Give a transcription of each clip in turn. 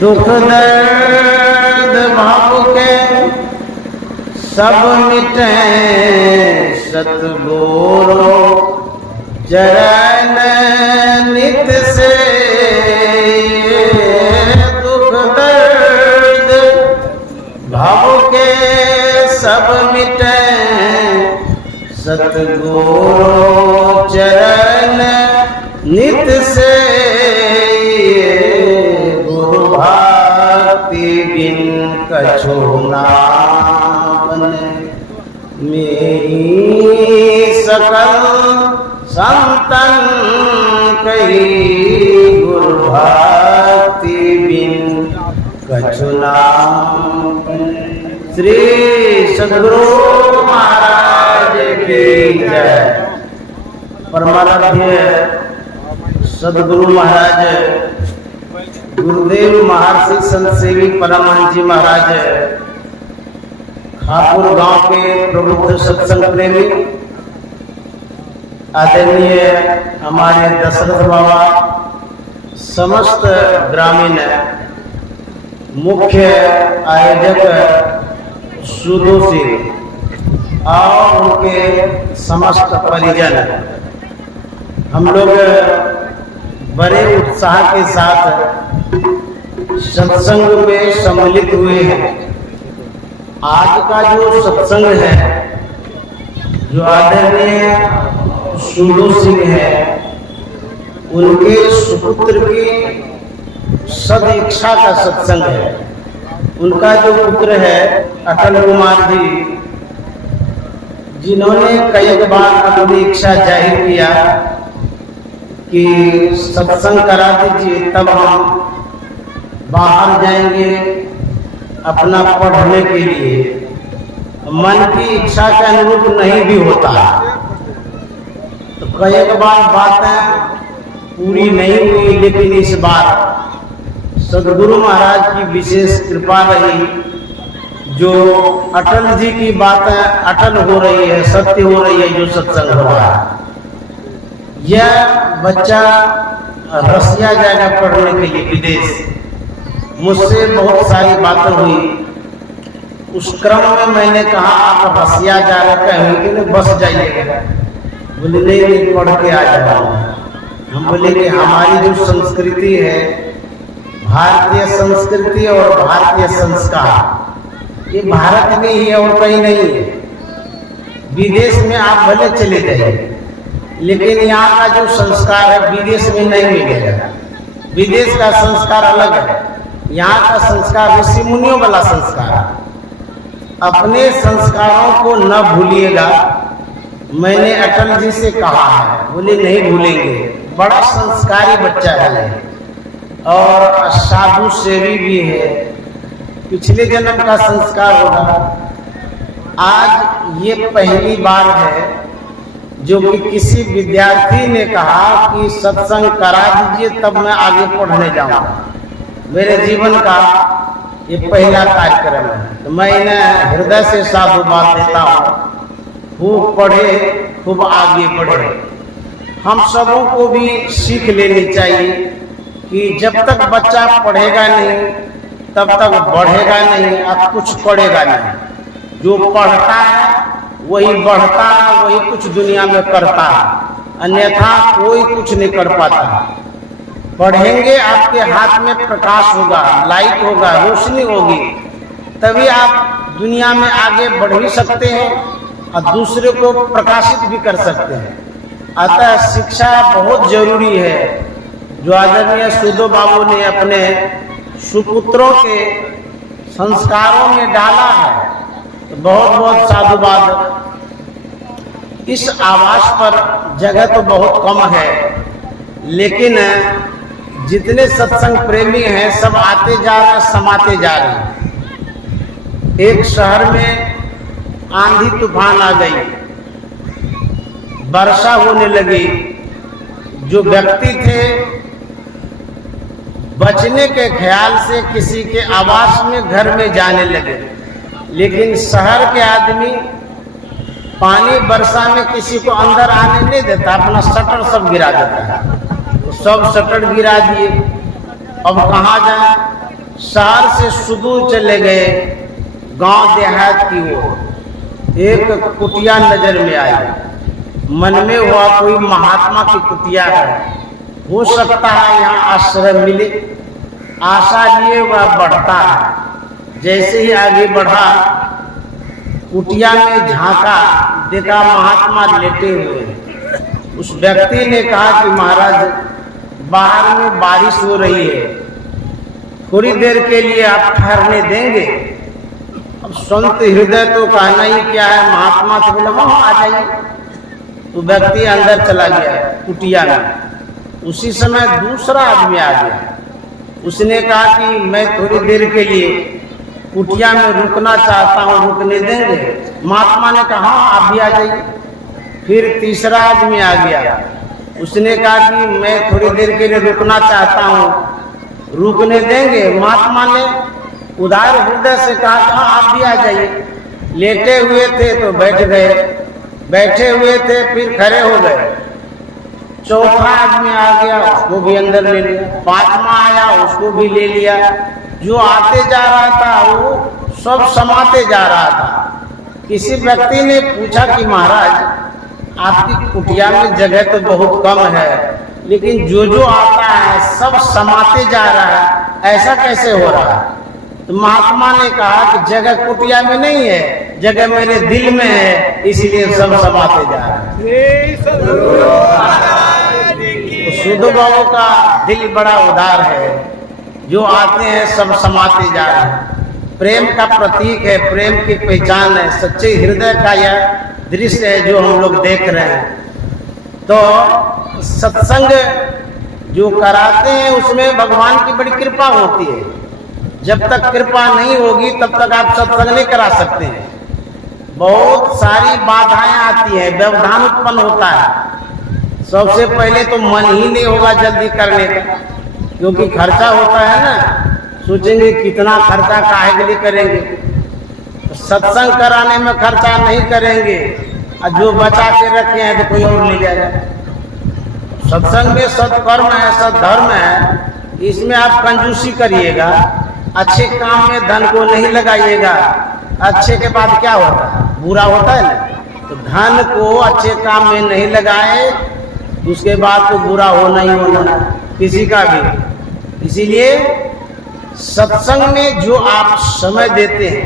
दुख दर्द भाव के सब मिटे सतगुरु चरण नित से। दुख दर्द भाव के सब मिटे सतगुरु चरण नित से। गुरु भक्ति बिन कछु ना बने मेरी सकल संतन कही। गुरु भक्ति बिन कछु ना बने। श्री सद्गुरु महाराज की जय। परमाराध्य सद्गुरु महाराज गुरुदेव महर्षि संत सेवी परमहंस जी महाराज खापुर गांव के प्रबुद्ध सत्संग प्रेमी आदरणीय हमारे दशरथ बाबा, समस्त ग्रामीण मुख्य आयोजक सुधो सिंह और उनके समस्त परिजन, हम लोग बड़े उत्साह के साथ सत्संग में सम्मिलित हुए हैं। आज का जो सत्संग है, जो आदरणीय सुधो सिंह है, उनके सुपुत्र की सद इच्छा का सत्संग है। उनका जो पुत्र है अटल कुमार जी, जिन्होंने कई बार अपनी इच्छा जाहिर किया कि सत्संग करा दीजिए, तब हम बाहर जाएंगे अपना पढ़ने के लिए। मन की इच्छा के अनुरूप नहीं भी होता, तो कई बार बातें पूरी नहीं हुई। लेकिन इस बार सद्गुरु महाराज की विशेष कृपा रही, जो अटल जी की बातें अटल हो रही है, सत्य हो रही है। जो सत्संग हो रहा है, यह बच्चा रसिया जाएगा पढ़ने के लिए विदेश। मुझसे बहुत सारी बातें हुई, उस क्रम में मैंने कहा आप रसिया जा रहे हैं कि नहीं, बस जाइएगा। बोले नहीं, पढ़ के आ जाओ। हम बोले कि हमारी जो संस्कृति है, भारतीय संस्कृति और भारतीय संस्कार, ये भारत में ही है और कहीं नहीं है। विदेश में आप भले चले जाइए, लेकिन यहाँ का जो संस्कार है विदेश में नहीं मिलेगा। विदेश का संस्कार अलग है, यहाँ का संस्कार ऋषि मुनियों वाला संस्कार है। अपने संस्कारों को न भूलिएगा। मैंने अटल जी से कहा है, बोले नहीं भूलेंगे। बड़ा संस्कारी बच्चा है और साधु सेवी भी है, पिछले जन्म का संस्कार होगा। आज ये पहली बार है जो कि किसी विद्यार्थी ने कहा कि सत्संग करा दीजिए तब मैं आगे पढ़ने जाऊंगा। मेरे जीवन का ये पहला कार्यक्रम है, तो मैं इन्हें हृदय से साधुवाद देता हूँ। खूब पढ़े, खूब आगे बढ़े। हम सबों को भी सीख लेनी चाहिए कि जब तक बच्चा पढ़ेगा नहीं तब तक बढ़ेगा नहीं, अब कुछ पढ़ेगा नहीं। जो पढ़ता है वही बढ़ता है, वही कुछ दुनिया में करता है, अन्यथा कोई कुछ नहीं कर पाता। पढ़ेंगे, आपके हाथ में प्रकाश होगा, लाइट होगा, रोशनी होगी, तभी आप दुनिया में आगे बढ़ भी सकते हैं और दूसरे को प्रकाशित भी कर सकते हैं। अतः शिक्षा बहुत जरूरी है। जो आदरणीय सुधो बाबू ने अपने सुपुत्रों के संस्कारों में डाला है, तो बहुत बहुत साधुवाद। इस आवास पर जगह तो बहुत कम है, लेकिन जितने सत्संग प्रेमी हैं सब आते जा रहे, समाते जा रहे हैं। एक शहर में आंधी तूफान आ गई, वर्षा होने लगी। जो व्यक्ति थे बचने के ख्याल से किसी के आवास में, घर में जाने लगे, लेकिन शहर के आदमी पानी वर्षा में किसी को अंदर आने नहीं देता, अपना शटर सब गिरा देता है। तो सब शटर गिरा दिए, अब कहाँ जाए? शहर से सुदूर चले गए गांव देहात की ओर। एक कुटिया नजर में आई, मन में हुआ कोई महात्मा की कुटिया है, हो सकता है यहाँ आश्रय मिले। आशा लिए वह बढ़ता है। जैसे ही आगे बढ़ा, कुटिया में झांका, देखा महात्मा लेटे हुए हैं। उस व्यक्ति ने कहा कि महाराज, बाहर में बारिश हो रही है, थोड़ी देर के लिए आप ठहरने देंगे? अब संत हृदय तो कहना ही क्या है, महात्मा से बोला हाँ आ जाइए। तो व्यक्ति अंदर चला गया कुटिया में। उसी समय दूसरा आदमी आ गया। उसने कहा कि मैं थोड़ी देर के लिए कुटिया में रुकना चाहता हूँ, रुकने देंगे? महात्मा ने कहा हाँ आप भी आ जाइए। फिर तीसरा आदमी आ गया। उसने कहा कि मैं थोड़ी देर के लिए रुकना चाहता हूँ, रुकने देंगे? महात्मा ने उदार हृदय से कहा कि हाँ आप भी आ जाइए। लेटे हुए थे तो बैठ गए, बैठे हुए थे फिर खड़े हो गए। चौथा आदमी आ गया, उसको भी अंदर ले लिया। पांचवा आया, उसको भी ले लिया। जो आते जा रहा था वो सब समाते जा रहा था। किसी व्यक्ति ने पूछा कि महाराज, आपकी कुटिया में जगह तो बहुत कम है, लेकिन जो जो आता है सब समाते जा रहा है, ऐसा कैसे हो रहा है? तो महात्मा ने कहा कि जगह कुटिया में नहीं है, जगह मेरे दिल में है, इसलिए सब समाते जा रहे हैं। तो सुध बाबू का दिल बड़ा उदार है, जो आते हैं सब समाते जा रहे हैं। प्रेम का प्रतीक है, प्रेम की पहचान है, सच्चे हृदय का यह दृश्य है जो हम लोग देख रहे हैं। तो सत्संग जो कराते हैं उसमें भगवान की बड़ी कृपा होती है। जब तक कृपा नहीं होगी तब तक आप सत्संग नहीं करा सकते हैं। बहुत सारी बाधाएं आती है, व्यवधान उत्पन्न होता है। सबसे पहले तो मन ही नहीं होगा जल्दी करने का, क्योंकि खर्चा होता है ना। सोचेंगे कितना खर्चा काहे के लिए करेंगे, सत्संग कराने में खर्चा नहीं करेंगे, और जो बचा के रखे हैं तो कोई और ले जाएगा। सत्संग में सत्कर्म है, सद्धर्म है, इसमें आप कंजूसी करिएगा, अच्छे काम में धन को नहीं लगाइएगा। अच्छे के बाद क्या होता है? बुरा होता है ना। तो धन को अच्छे काम में नहीं लगाए, उसके बाद तो बुरा होना ही होना किसी का भी। इसीलिए सत्संग में जो आप समय देते हैं,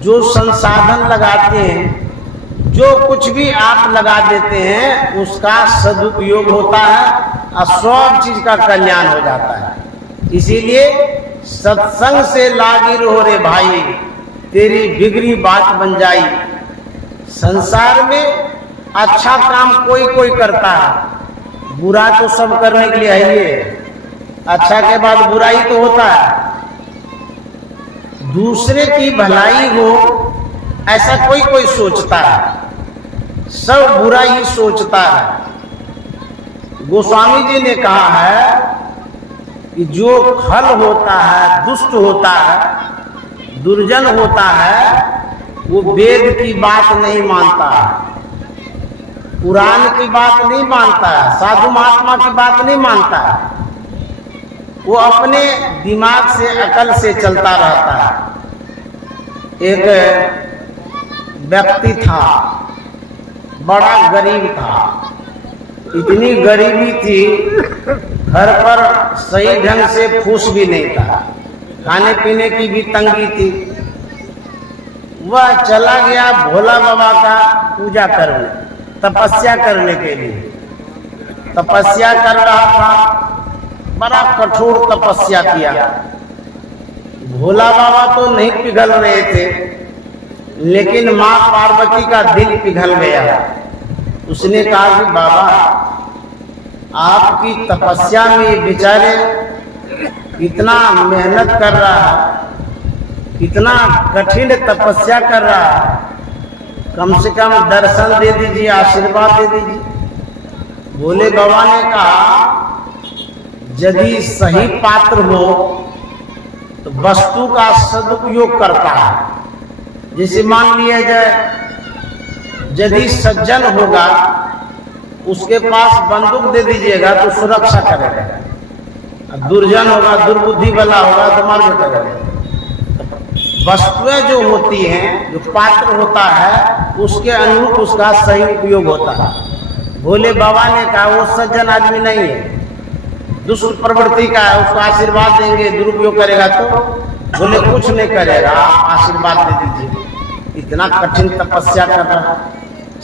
जो संसाधन लगाते हैं, जो कुछ भी आप लगा देते हैं, उसका सदुपयोग होता है और सब चीज का कल्याण हो जाता है। इसीलिए सत्संग से लागी रहो रे भाई, तेरी बिगड़ी बात बन जाई। संसार में अच्छा काम कोई कोई करता है, बुरा तो सब करने के लिए है ही। अच्छा के बाद बुराई तो होता है। दूसरे की भलाई हो ऐसा कोई कोई सोचता है, सब बुरा ही सोचता है। गोस्वामी जी ने कहा है कि जो खल होता है, दुष्ट होता है, दुर्जन होता है, वो वेद की बात नहीं मानता है, पुराण की बात नहीं मानता है, साधु महात्मा की बात नहीं मानता है। वो अपने दिमाग से, अकल से चलता रहता है। एक व्यक्ति था, बड़ा गरीब था। इतनी गरीबी थी, घर पर सही ढंग से फूस भी नहीं था, खाने पीने की भी तंगी थी। वह चला गया भोला बाबा का पूजा करने, तपस्या करने के लिए। तपस्या कर रहा था, बड़ा कठोर तपस्या किया। भोला बाबा तो नहीं पिघल रहे थे, लेकिन माँ पार्वती का दिल पिघल गया। उसने कहा कि बाबा, आपकी तपस्या में बेचारे इतना मेहनत कर रहा है, इतना कठिन तपस्या कर रहा है, कम से कम दर्शन दे दीजिए, आशीर्वाद दे दीजिए। भोले बाबा ने कहा, यदि सही पात्र हो तो वस्तु का सदुपयोग करता है। जैसे मान लिया जाए, यदि सज्जन होगा, उसके पास बंदूक दे दीजिएगा तो सुरक्षा करेगा। दुर्जन होगा, दुर्बुद्धि वाला होगा तो मार देता है। वस्तुएं जो होती हैं, जो पात्र होता है, उसके अनुरूप उसका सही उपयोग होता है। भोले बाबा ने कहा वो सज्जन आदमी नहीं है, दुष्ट प्रवृत्ति का है, उसको आशीर्वाद देंगे, दुरुपयोग करेगा तो बोले कुछ नहीं करेगा, आप आशीर्वाद दे दीजिए। इतना कठिन तपस्या कर रहा,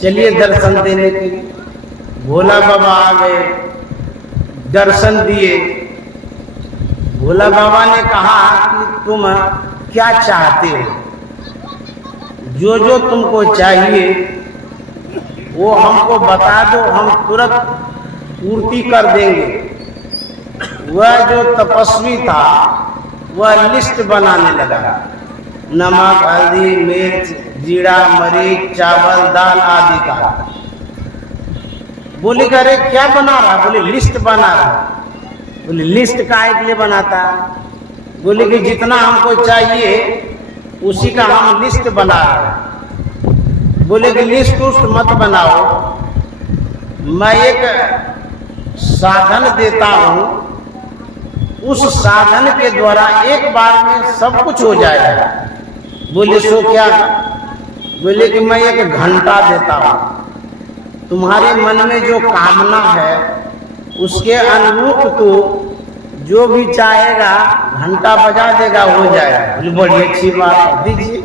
चलिए दर्शन देने के लिए। भोला बाबा आ गए, दर्शन दिए। भोला बाबा ने कहा कि तुम क्या चाहते हो, जो जो तुमको चाहिए वो हमको बता दो, हम तुरंत पूर्ति कर देंगे। वह जो तपस्वी था वह लिस्ट बनाने लगा, नमक, हल्दी, मिर्च, जीरा, मरीच, चावल, दाल आदि का। बोले कि अरे क्या बना रहा? बोले लिस्ट बना रहा। बोले लिस्ट काहे के लिए बनाता? बोले कि जितना हमको चाहिए उसी का हम लिस्ट बना रहे हैं। बोले कि लिस्ट उस्ट मत बनाओ, मैं एक साधन देता हूँ, उस साधन के द्वारा एक बार में सब कुछ हो जाएगा। बोले सो क्या? बोले कि मैं एक घंटा देता हूँ, तुम्हारे मन में जो कामना है उसके अनुरूप तो जो भी चाहेगा घंटा बजा देगा, हो जाएगा। बोले बड़ी अच्छी बात है, दीजिए।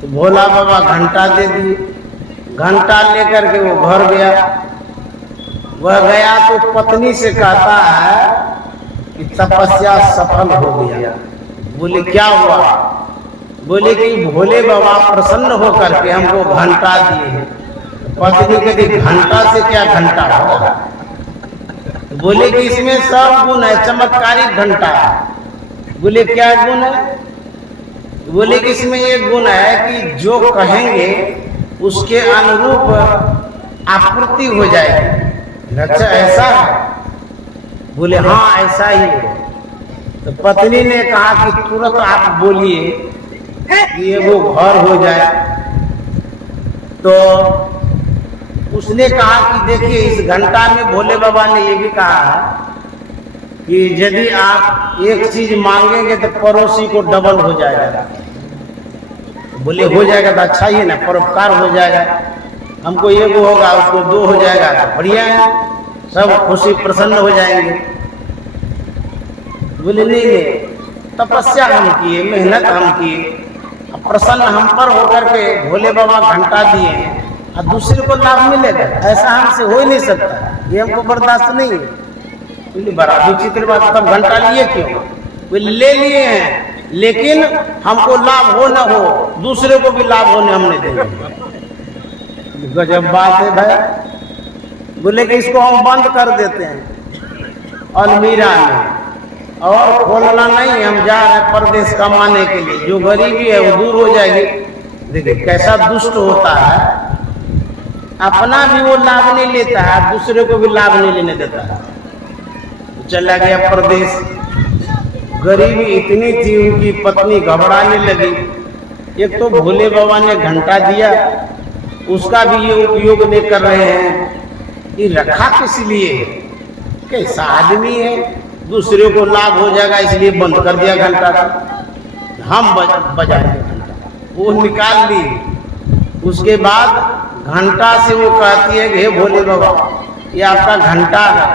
तो भोला बाबा घंटा दे दिए। घंटा लेकर के वो घर गया। वह गया तो पत्नी से कहता है कि तपस्या सफल हो गया। बोले क्या हुआ? बोले कि भोले बाबा प्रसन्न होकर के हमको घंटा दिए। पत्नी कहती घंटा से क्या घंटा होगा? बोले कि इसमें सब गुण है, चमत्कारिक घंटा है। बोले क्या गुण है? बोले कि इसमें एक गुण है कि जो कहेंगे उसके अनुरूप आपूर्ति हो जाएगी। अच्छा ऐसा है? बोले हाँ ऐसा ही है। तो पत्नी ने कहा कि तुरंत आप बोलिए कि ये वो घर हो जाए। तो उसने कहा कि देखिए इस घंटा में भोले बाबा ने ये भी कहा है कि यदि आप एक चीज मांगेंगे तो पड़ोसी को डबल हो जाएगा। बोले हो जाएगा तो अच्छा ही है ना, परोपकार हो जाएगा। हमको एक होगा उसको दो हो जाएगा तो बढ़िया है, सब खुशी प्रसन्न हो जाएंगे। बोले नहीं, तपस्या हम किए, मेहनत हम किए, प्रसन्न हम पर होकर के भोले बाबा घंटा दिए और दूसरे को लाभ मिलेगा, ऐसा हमसे हो ही नहीं सकता, ये हमको बर्दाश्त नहीं है। बोले बड़ा विचित्र बात, तब घंटा लिए क्यों? बोले ले लिए हैं लेकिन हमको लाभ हो न हो, दूसरे को भी लाभ होने हमने देंगे। गजब बात है भाई। बोले कि इसको हम बंद कर देते हैं अलमीरा में और खोलना नहीं, हम जा रहे हैं परदेश कमाने के लिए, जो गरीबी है वो दूर हो जाएगी। देखिए कैसा दुष्ट होता है, अपना भी वो लाभ नहीं लेता है, दूसरे को भी लाभ नहीं लेने देता है। चला गया परदेश। गरीबी इतनी थी, उनकी पत्नी घबराने लगी। एक तो भोले बाबा ने घंटा दिया, उसका भी ये उपयोग नहीं कर रहे हैं, ये रखा किस लिए? कैसा आदमी है, दूसरे को लाभ हो जाएगा इसलिए बंद कर दिया घंटा को। हम बजाएंगे घंटा, वो निकाल ली। उसके बाद घंटा से वो कहती है कि हे भोले बाबा ये आपका घंटा है,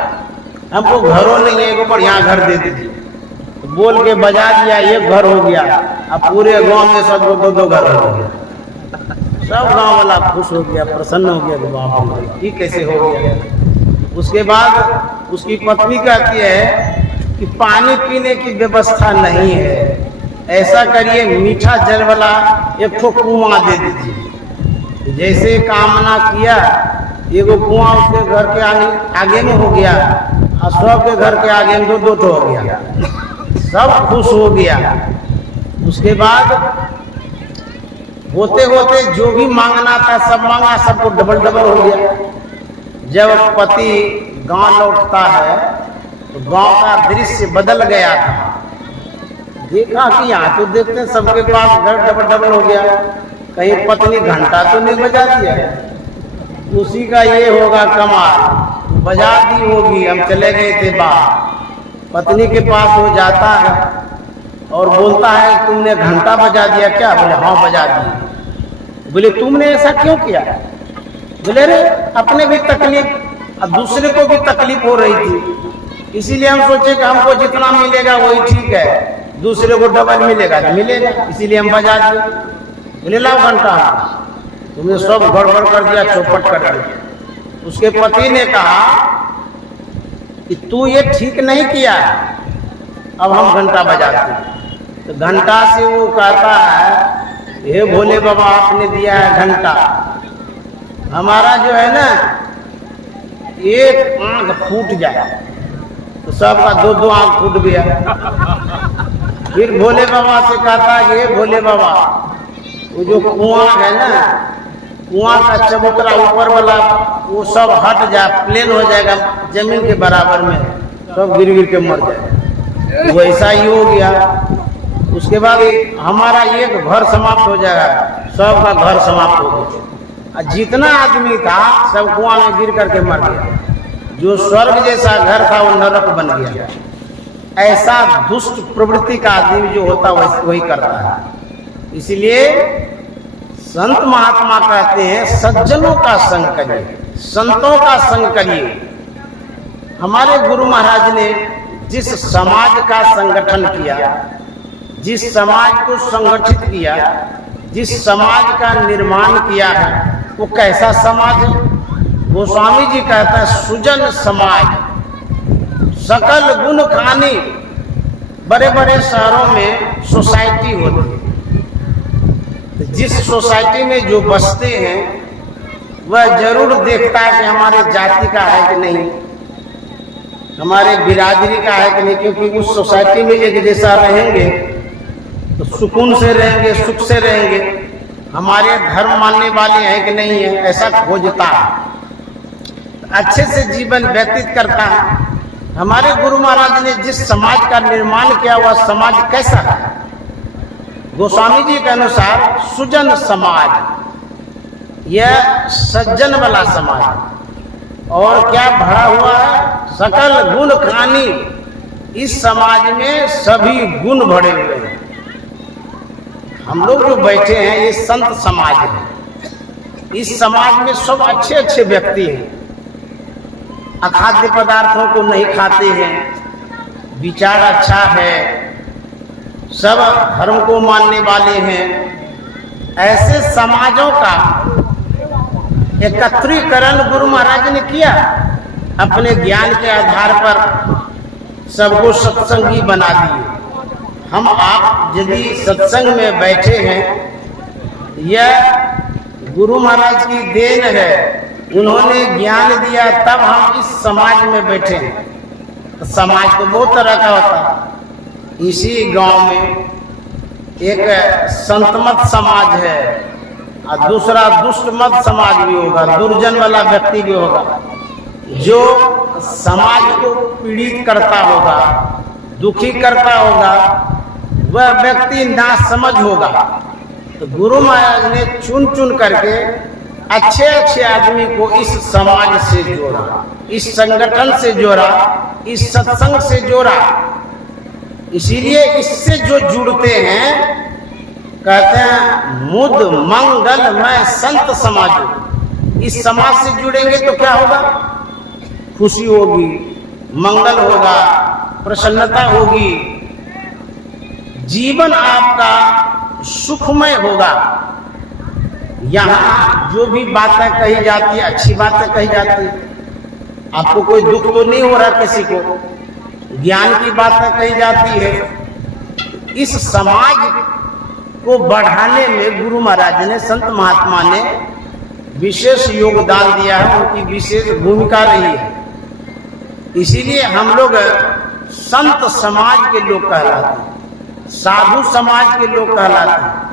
हमको घरों नहीं है, एक बढ़िया घर दे दीजिए। तो बोल के बजा दिया, एक घर हो गया। अब पूरे गांव में सब दो दो घर हो गया। सब गांव वाला खुश हो गया, प्रसन्न हो गया कि बाप ये कैसे हो गया। उसके बाद उसकी पत्नी कहती है कि पानी पीने की व्यवस्था नहीं है, ऐसा करिए मीठा जल वाला एक ठो कुआं दे दीजिए। जैसे कामना किया, एगो कुआं उसके घर के आगे में हो गया और सबके घर के आगे में दो ठो हो गया। सब खुश हो गया। उसके बाद होते होते जो भी मांगना था सब मांगा, सबको डबल डबल हो गया। जब पति गांव लौटता है तो गांव का दृश्य बदल गया था। देखा कि यहाँ तो देखते हैं सबके पास घर डबल डबल हो गया, कहीं पत्नी घंटा तो नहीं बजा दिया। उसी का ये होगा कमाल, बजा दी होगी। हम चले गए थे बाहर, पत्नी के पास वो जाता है और बोलता है तुमने घंटा बजा दिया क्या? बोले हाँ बजा दिया। बोले तुमने ऐसा क्यों किया? बोले अरे अपने भी तकलीफ और दूसरे को भी तकलीफ हो रही थी, इसीलिए हम सोचे कि हमको जितना मिलेगा वही ठीक है, दूसरे को डबल मिलेगा तो मिलेगा, इसीलिए हम बजा दिए। बोले लाओ घंटा। तुमने सब गड़बड़ कर दिया, चौपट कर दिया। उसके पति ने कहा कि तू ये ठीक नहीं किया, अब हम घंटा बजाते। तो घंटा से वो कहता है हे भोले बाबा आपने दिया है घंटा, हमारा जो है ना एक आंख फूट जाए तो सबका दो दो आंख फूट गया। फिर भोले बाबा से कहता है हे भोले बाबा वो जो कुआं है ना, कुआं का चबूतरा ऊपर वाला वो सब हट जाए, प्लेन हो जाएगा जमीन के बराबर में, सब गिर गिर के मर जाएगा। वैसा ही हो गया। उसके बाद हमारा एक घर समाप्त हो जाएगा, सबका घर समाप्त हो गया। जितना आदमी था सब कुआं में गिर करके मर गया। जो स्वर्ग जैसा घर था वो नरक बन गया। ऐसा दुष्ट प्रवृत्ति का आदमी जो होता वही करता है। इसलिए संत महात्मा कहते हैं सज्जनों का संग करिए, संतों का संग करिए। हमारे गुरु महाराज ने जिस समाज का संगठन किया, जिस समाज को संगठित किया, जिस समाज का निर्माण किया है वो कैसा समाज है? गोस्वामी जी कहता है सुजन समाज, सकल गुण खानी। बड़े बड़े शहरों में सोसाइटी होती है, जिस सोसाइटी में जो बसते हैं वह जरूर देखता है कि हमारे जाति का है कि नहीं, हमारे बिरादरी का है कि नहीं, क्योंकि उस सोसाइटी में एक जैसा रहेंगे तो सुकून से रहेंगे, सुख से रहेंगे। हमारे धर्म मानने वाले हैं कि नहीं है, ऐसा खोजता है, अच्छे से जीवन व्यतीत करता है। हमारे गुरु महाराज ने जिस समाज का निर्माण किया वह समाज कैसा है? गोस्वामी जी के अनुसार सुजन समाज, यह सज्जन वाला समाज। और क्या भरा हुआ है? सकल गुण खानी। इस समाज में सभी गुण भरे हुए हैं। हम लोग जो बैठे हैं ये संत समाज है। इस समाज में सब अच्छे अच्छे व्यक्ति हैं, अखाद्य पदार्थों को नहीं खाते हैं, विचार अच्छा है, सब धर्म को मानने वाले हैं। ऐसे समाजों का एकत्रीकरण गुरु महाराज ने किया। अपने ज्ञान के आधार पर सबको सत्संगी बना दिए। हम आप यदि सत्संग में बैठे हैं, यह गुरु महाराज की देन है। उन्होंने ज्ञान दिया तब हम इस समाज में बैठे हैं। तो समाज तो बहुत तरह का होता है। इसी गांव में एक संतमत समाज है और दूसरा दुष्टमत समाज भी होगा, दुर्जन वाला व्यक्ति भी होगा, जो समाज को पीड़ित करता होगा, दुखी करता होगा, वह व्यक्ति नासमझ होगा। तो गुरु महाराज ने चुन चुन करके अच्छे अच्छे आदमी को इस समाज से जोड़ा, इस संगठन से जोड़ा, इस सत्संग से जोड़ा। इसीलिए इससे जो जुड़ते हैं कहते हैं मुद मंगल मैं संत समाज। इस समाज से जुड़ेंगे तो क्या होगा? खुशी होगी, मंगल होगा, प्रसन्नता होगी, जीवन आपका सुखमय होगा। यहाँ जो भी बातें कही जाती है, अच्छी बातें कही जाती है, आपको कोई दुख तो नहीं हो रहा, किसी को ज्ञान की बातें कही जाती है। इस समाज को बढ़ाने में गुरु महाराज ने, संत महात्मा ने विशेष योगदान दिया है, उनकी विशेष भूमिका रही है। इसीलिए हम लोग संत समाज के लोग कहलाते हैं, साधु समाज के लोग कहलाते हैं।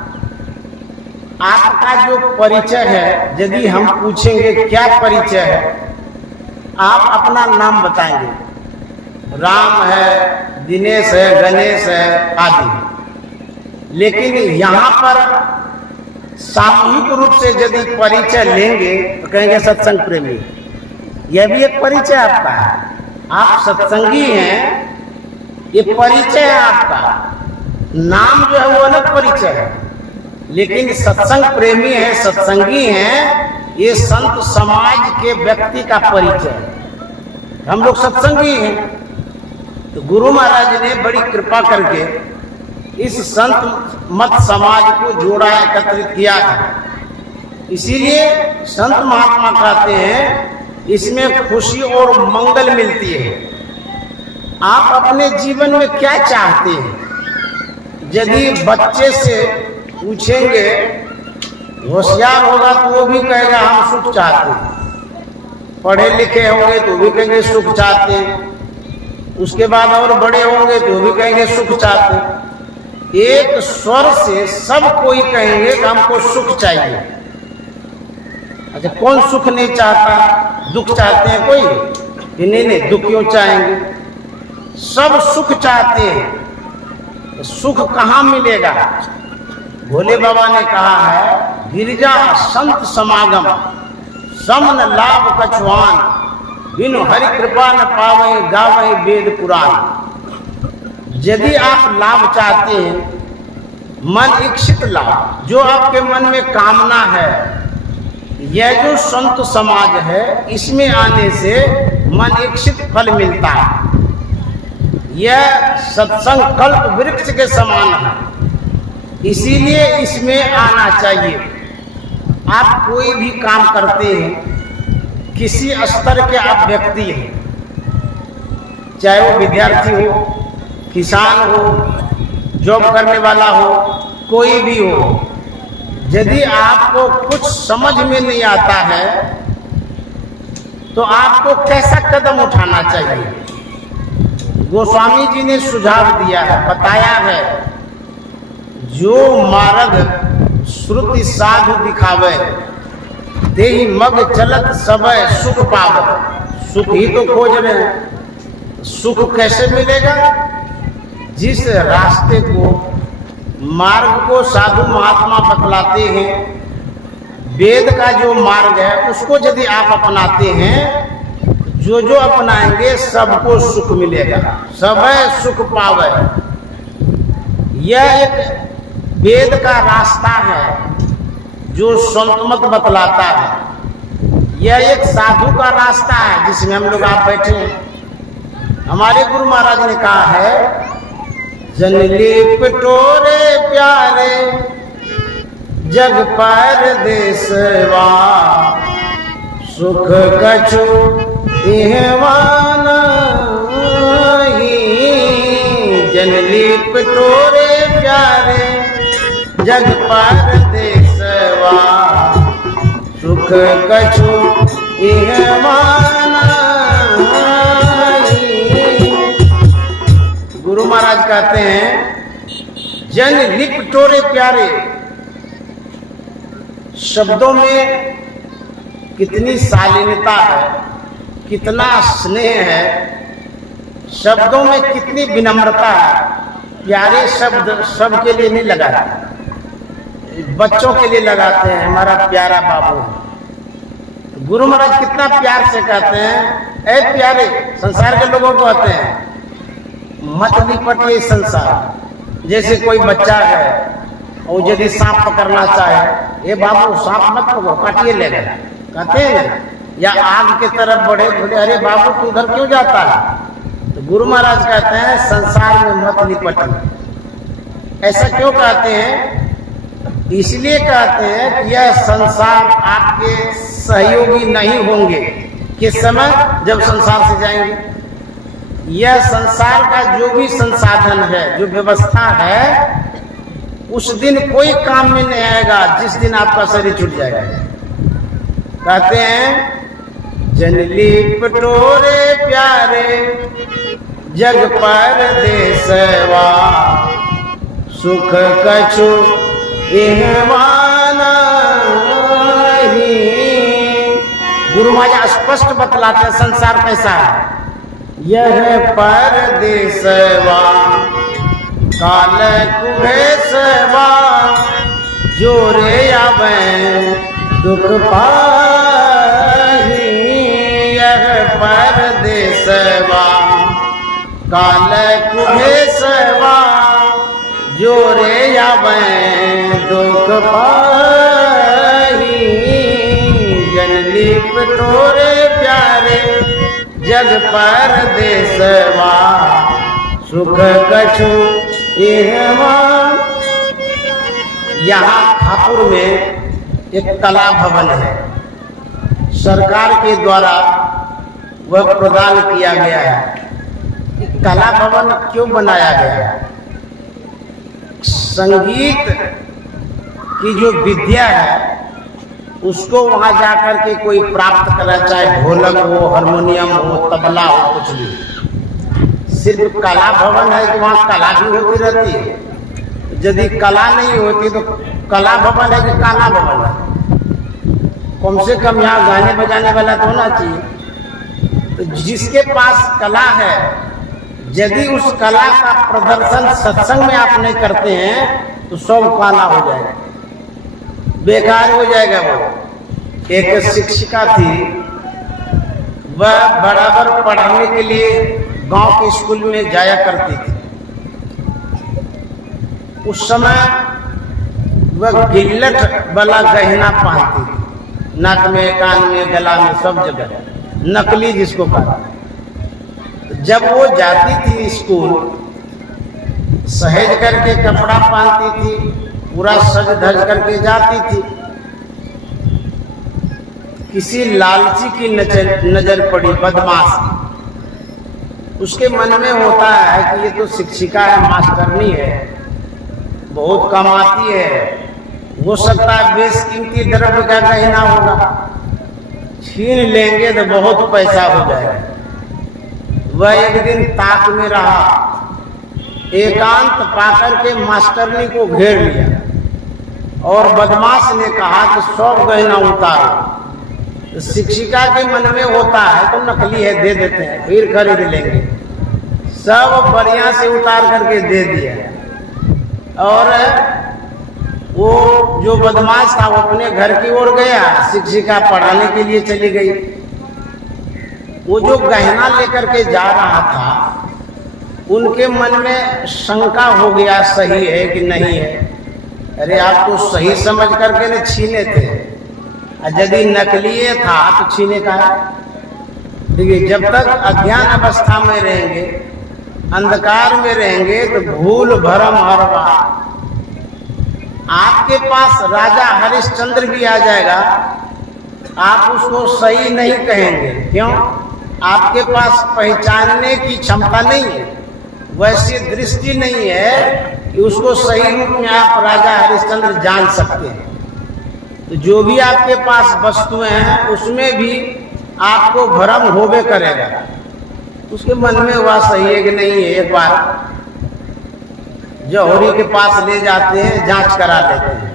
आपका जो परिचय है, यदि हम पूछेंगे क्या परिचय है, आप अपना नाम बताएंगे, राम है, दिनेश है, गणेश है आदि। लेकिन यहाँ पर सामूहिक रूप से यदि परिचय लेंगे तो कहेंगे सत्संग प्रेमी। यह भी एक परिचय आपका है। आप सत्संगी हैं ये परिचय है आपका। नाम जो है वो अलग परिचय है, लेकिन सत्संग प्रेमी है, सत्संगी है, ये संत समाज के व्यक्ति का परिचय है। हम लोग सत्संगी हैं। तो गुरु महाराज ने बड़ी कृपा करके इस संत मत समाज को जोड़ा, एकत्रित किया है। इसीलिए संत महात्मा कहते हैं इसमें खुशी और मंगल मिलती है। आप अपने जीवन में क्या चाहते हैं? यदि बच्चे से पूछेंगे, होशियार होगा तो वो भी कहेगा हम सुख चाहते हैं। पढ़े लिखे होंगे तो भी कहेंगे सुख चाहते हैं। उसके बाद और बड़े होंगे तो भी कहेंगे सुख चाहते हैं। एक स्वर से सब कोई कहेंगे कि हमको सुख चाहिए। अच्छा, कौन सुख नहीं चाहता? दुख चाहते हैं कोई? नहीं, दुख क्यों चाहेंगे? सब सुख चाहते हैं। सुख कहाँ मिलेगा? भोले बाबा ने कहा है, गिरजा संत समागम समन लाभ कछुआन, बिनु हरि कृपा न पावे गावे वेद पुराण। यदि आप लाभ चाहते हैं, मन इच्छित लाभ, जो आपके मन में कामना है, यह जो संत समाज है इसमें आने से मन इच्छित फल मिलता है। यह सत्संग कल्प वृक्ष के समान है, इसीलिए इसमें आना चाहिए। आप कोई भी काम करते हैं, किसी स्तर के आप व्यक्ति हैं, चाहे वो विद्यार्थी हो, किसान हो, जॉब करने वाला हो, कोई भी हो, यदि आपको कुछ समझ में नहीं आता है तो आपको कैसा कदम उठाना चाहिए? गोस्वामी जी ने सुझाव दिया है, बताया है, जो मार्ग श्रुति साधु दिखावे, देहि मग चलत सबय सुख पावे। सुख ही तो खोज रहे हैं, सुख कैसे मिलेगा? जिस रास्ते को, मार्ग को साधु महात्मा बतलाते हैं, वेद का जो मार्ग है उसको यदि आप अपनाते हैं, जो जो अपनाएंगे सबको सुख मिलेगा, सबय सुख पावे। यह एक वेद का रास्ता है जो संत मत बतलाता है। यह एक साधु का रास्ता है जिसमें हम लोग आप बैठे हैं। हमारे गुरु महाराज ने कहा है, जनली पिटोरे प्यारे जग पर देसवा, सुख कछु इहवान ही। जनली पिटोरे प्यारे जग पर देसवा, सुख कछु इहवान ही। गुरु महाराज कहते हैं, जन लिपटोरे प्यारे, शब्दों में कितनी शालीनता है, कितना स्नेह है, शब्दों में कितनी विनम्रता है। प्यारे शब्द सबके लिए नहीं लगाते, बच्चों के लिए लगाते हैं, हमारा प्यारा बाबू। गुरु महाराज कितना प्यार से कहते हैं, ऐ प्यारे, संसार के लोगों को कहते हैं, मत लिपटिए संसार। जैसे कोई बच्चा है और यदि सांप पकड़ना चाहे, ये बाबू सांप मत पकड़ो, काटिए ले गए, कहते हैं ना। या आग के तरफ बढ़े, बोले अरे बाबू तू उधर क्यों जाता है? तो गुरु महाराज कहते हैं, संसार में मत लिपटिए। ऐसा क्यों कहते हैं? इसलिए कहते हैं कि यह संसार आपके सहयोगी नहीं होंगे। किस समय? जब संसार से जाएंगे। यह संसार का जो भी संसाधन है, जो व्यवस्था है, उस दिन कोई काम में नहीं आएगा जिस दिन आपका शरीर छूट जाएगा। कहते हैं, जनली पटोरे प्यारे जग पर देसवा, सुख कछु इहवान ही। गुरु महाराज स्पष्ट बतलाते हैं संसार कैसा है। यह परदेसवा काल कुभेसवा, जोरे आवे दुख पाही। यह परदेसवा काल कुभेसवा जोरे आवे दुख पाही, जनली पटोरे प्यारे जग पर देसवा, सुख कछु इहवा। यहाँ खापुर में एक कला भवन है, सरकार के द्वारा वह प्रदान किया गया है। कला भवन क्यों बनाया गया है? संगीत की जो विद्या है उसको वहां जाकर के कोई प्राप्त करा, चाहे ढोलक हो, हारमोनियम हो, तबला हो, कुछ भी। सिर्फ कला भवन है कि वहां कला भी होती रहती है। यदि कला नहीं होती तो कला भवन है कि काला भवन है? कम से कम यहाँ गाने बजाने वाला तो होना चाहिए। तो जिसके पास कला है, यदि उस कला का प्रदर्शन सत्संग में आप नहीं करते हैं तो सब काला हो जाएगा, बेकार हो जाएगा। वो एक शिक्षिका थी, वह बराबर पढ़ाने के लिए गांव के स्कूल में जाया करती थी। उस समय वह गिल्लट वाला गहना पहनती थी, नाक में, कान में, गला में, सब जगह, नकली जिसको कहते। जब वो जाती थी स्कूल, सहेज करके कपड़ा पहनती थी, पूरा सज धज करके जाती थी। किसी लालची की नजर पड़ी, बदमाश की। उसके मन में होता है कि ये तो शिक्षिका है, मास्टरनी है, बहुत कमाती है, हो सकता है बेशकीमती द्रव्य का गहना होगा, छीन लेंगे तो बहुत पैसा हो जाएगा। वह एक दिन ताक में रहा, एकांत पाकर के मास्टरनी को घेर लिया और बदमाश ने कहा कि सब गहना उतारो। तो शिक्षिका के मन में होता है तो नकली है, दे देते हैं, फिर खरीद लेंगे। सब बढ़िया से उतार करके दे दिया और वो जो बदमाश था वो अपने घर की ओर गया, शिक्षिका पढ़ाने के लिए चली गई। वो जो गहना लेकर के जा रहा था, उनके मन में शंका हो गया, सही है कि नहीं है। अरे आप तो सही समझ करके ने छीने थे, यदि नकली था तो छीने का। देखिए, जब तक अज्ञान अवस्था में रहेंगे, अंधकार में रहेंगे तो भूल भरम हर बार। आपके पास राजा हरिश्चंद्र भी आ जाएगा, आप उसको सही नहीं कहेंगे। क्यों? आपके पास पहचानने की क्षमता नहीं है, वैसी दृष्टि नहीं है कि उसको सही रूप में आप राजा हरिश्चंद्र जान सकते हैं। तो जो भी आपके पास वस्तुएं हैं उसमें भी आपको भ्रम होवे करेगा। उसके मन में हुआ सही है कि नहीं है। एक बार जौहरी के पास ले जाते हैं, जांच करा लेते हैं,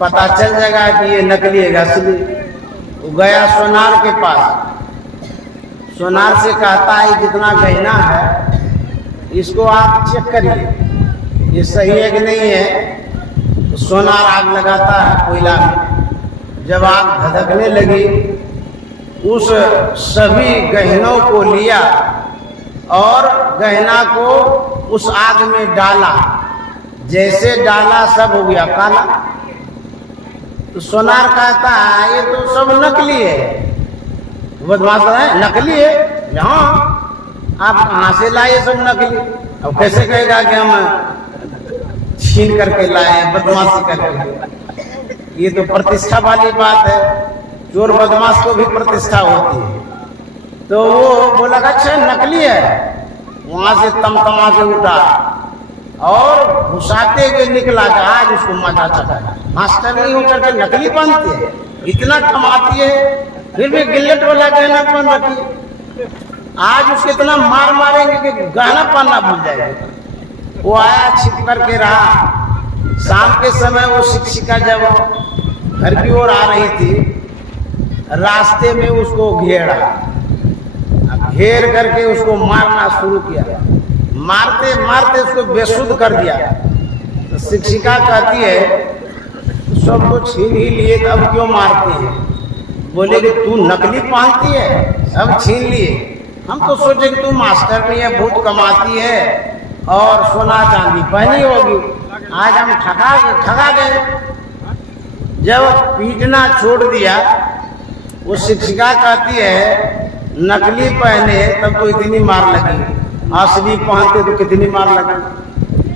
पता चल जाएगा कि ये नकली है असली। वो गया सोनार के पास, सोनार से कहता है जितना गहना है इसको आप चेक करिए, ये सही है कि नहीं है। तो सोनार आग लगाता है कोयला में। जब आग धधकने लगी, उस सभी गहनों को लिया और गहना को उस आग में डाला। जैसे डाला सब हो गया काला। तो सोनार कहता है ये तो सब नकली है। बदमाश है, नकली है। हाँ, आप कहाँ से लाए सब नकली? अब कैसे कहेगा कि हम छीन करके लाए, बदमाशी करके? ये तो प्रतिष्ठा वाली बात है। चोर बदमाश को भी प्रतिष्ठा होती है। तो वो बोला अच्छा नकली है। वहां से तमतमा के उठा और घुसाते हुए निकला कि आज उसको मजा चढ़ा। मास्टर नहीं होकर के नकली पहनती है, इतना कमाती है, फिर भी गिल्लट वाला गहना पहन रखी है। आज उसके इतना मार मारेंगे कि गहना पहनना भूल जाएगा। वो आया, छिप करके रहा। शाम के समय वो शिक्षिका जब घर की ओर आ रही थी, रास्ते में उसको घेरा, घेर करके उसको मारना शुरू किया। मारते मारते उसको बेसुध कर दिया। तो शिक्षिका कहती है सब तो छीन ही लिए, अब क्यों मारती है? बोले कि तू नकली पहनती है, अब छीन लिए। हम तो सोचे कि तू मास्टर नहीं है, बहुत कमाती है और सोना चांदी पहनी होगी। आज हम ठगा गए। जब पीटना छोड़ दिया, वो शिक्षिका कहती है नकली पहने तब तो इतनी मार लगी, असली पहनते तो कितनी मार लगी।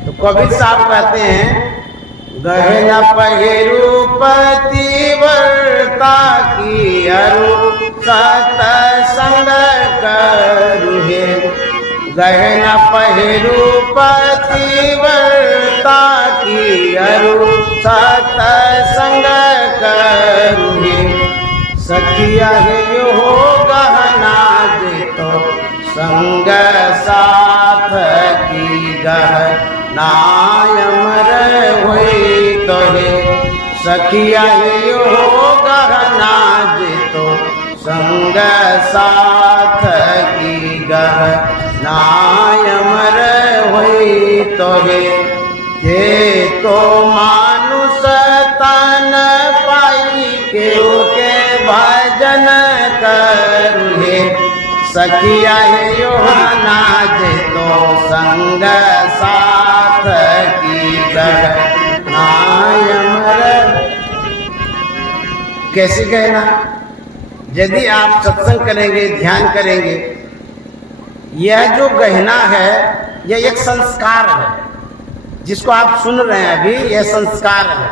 तो कबीर साहब कहते हैं गहना पहिरू पतिव्रता की अरु सत्संग करू हे। गहना पहिरू पतिव्रता की अरु सत्संग करू हे। सखिया हे हो गहना जे तो संग साथ की गहना अमर होई तो हे। सखिया हे हो गहना जे तो संग साथ की गहना अमर होई तो हे। जे तो मानुष तन पाई के भजन करू हे। सखिया हे योहाना जे तो संग साथ की गहना अमर। कैसी गहना? यदि आप सत्संग करेंगे, ध्यान करेंगे, यह जो गहना है यह एक संस्कार है। जिसको आप सुन रहे हैं अभी, यह संस्कार है।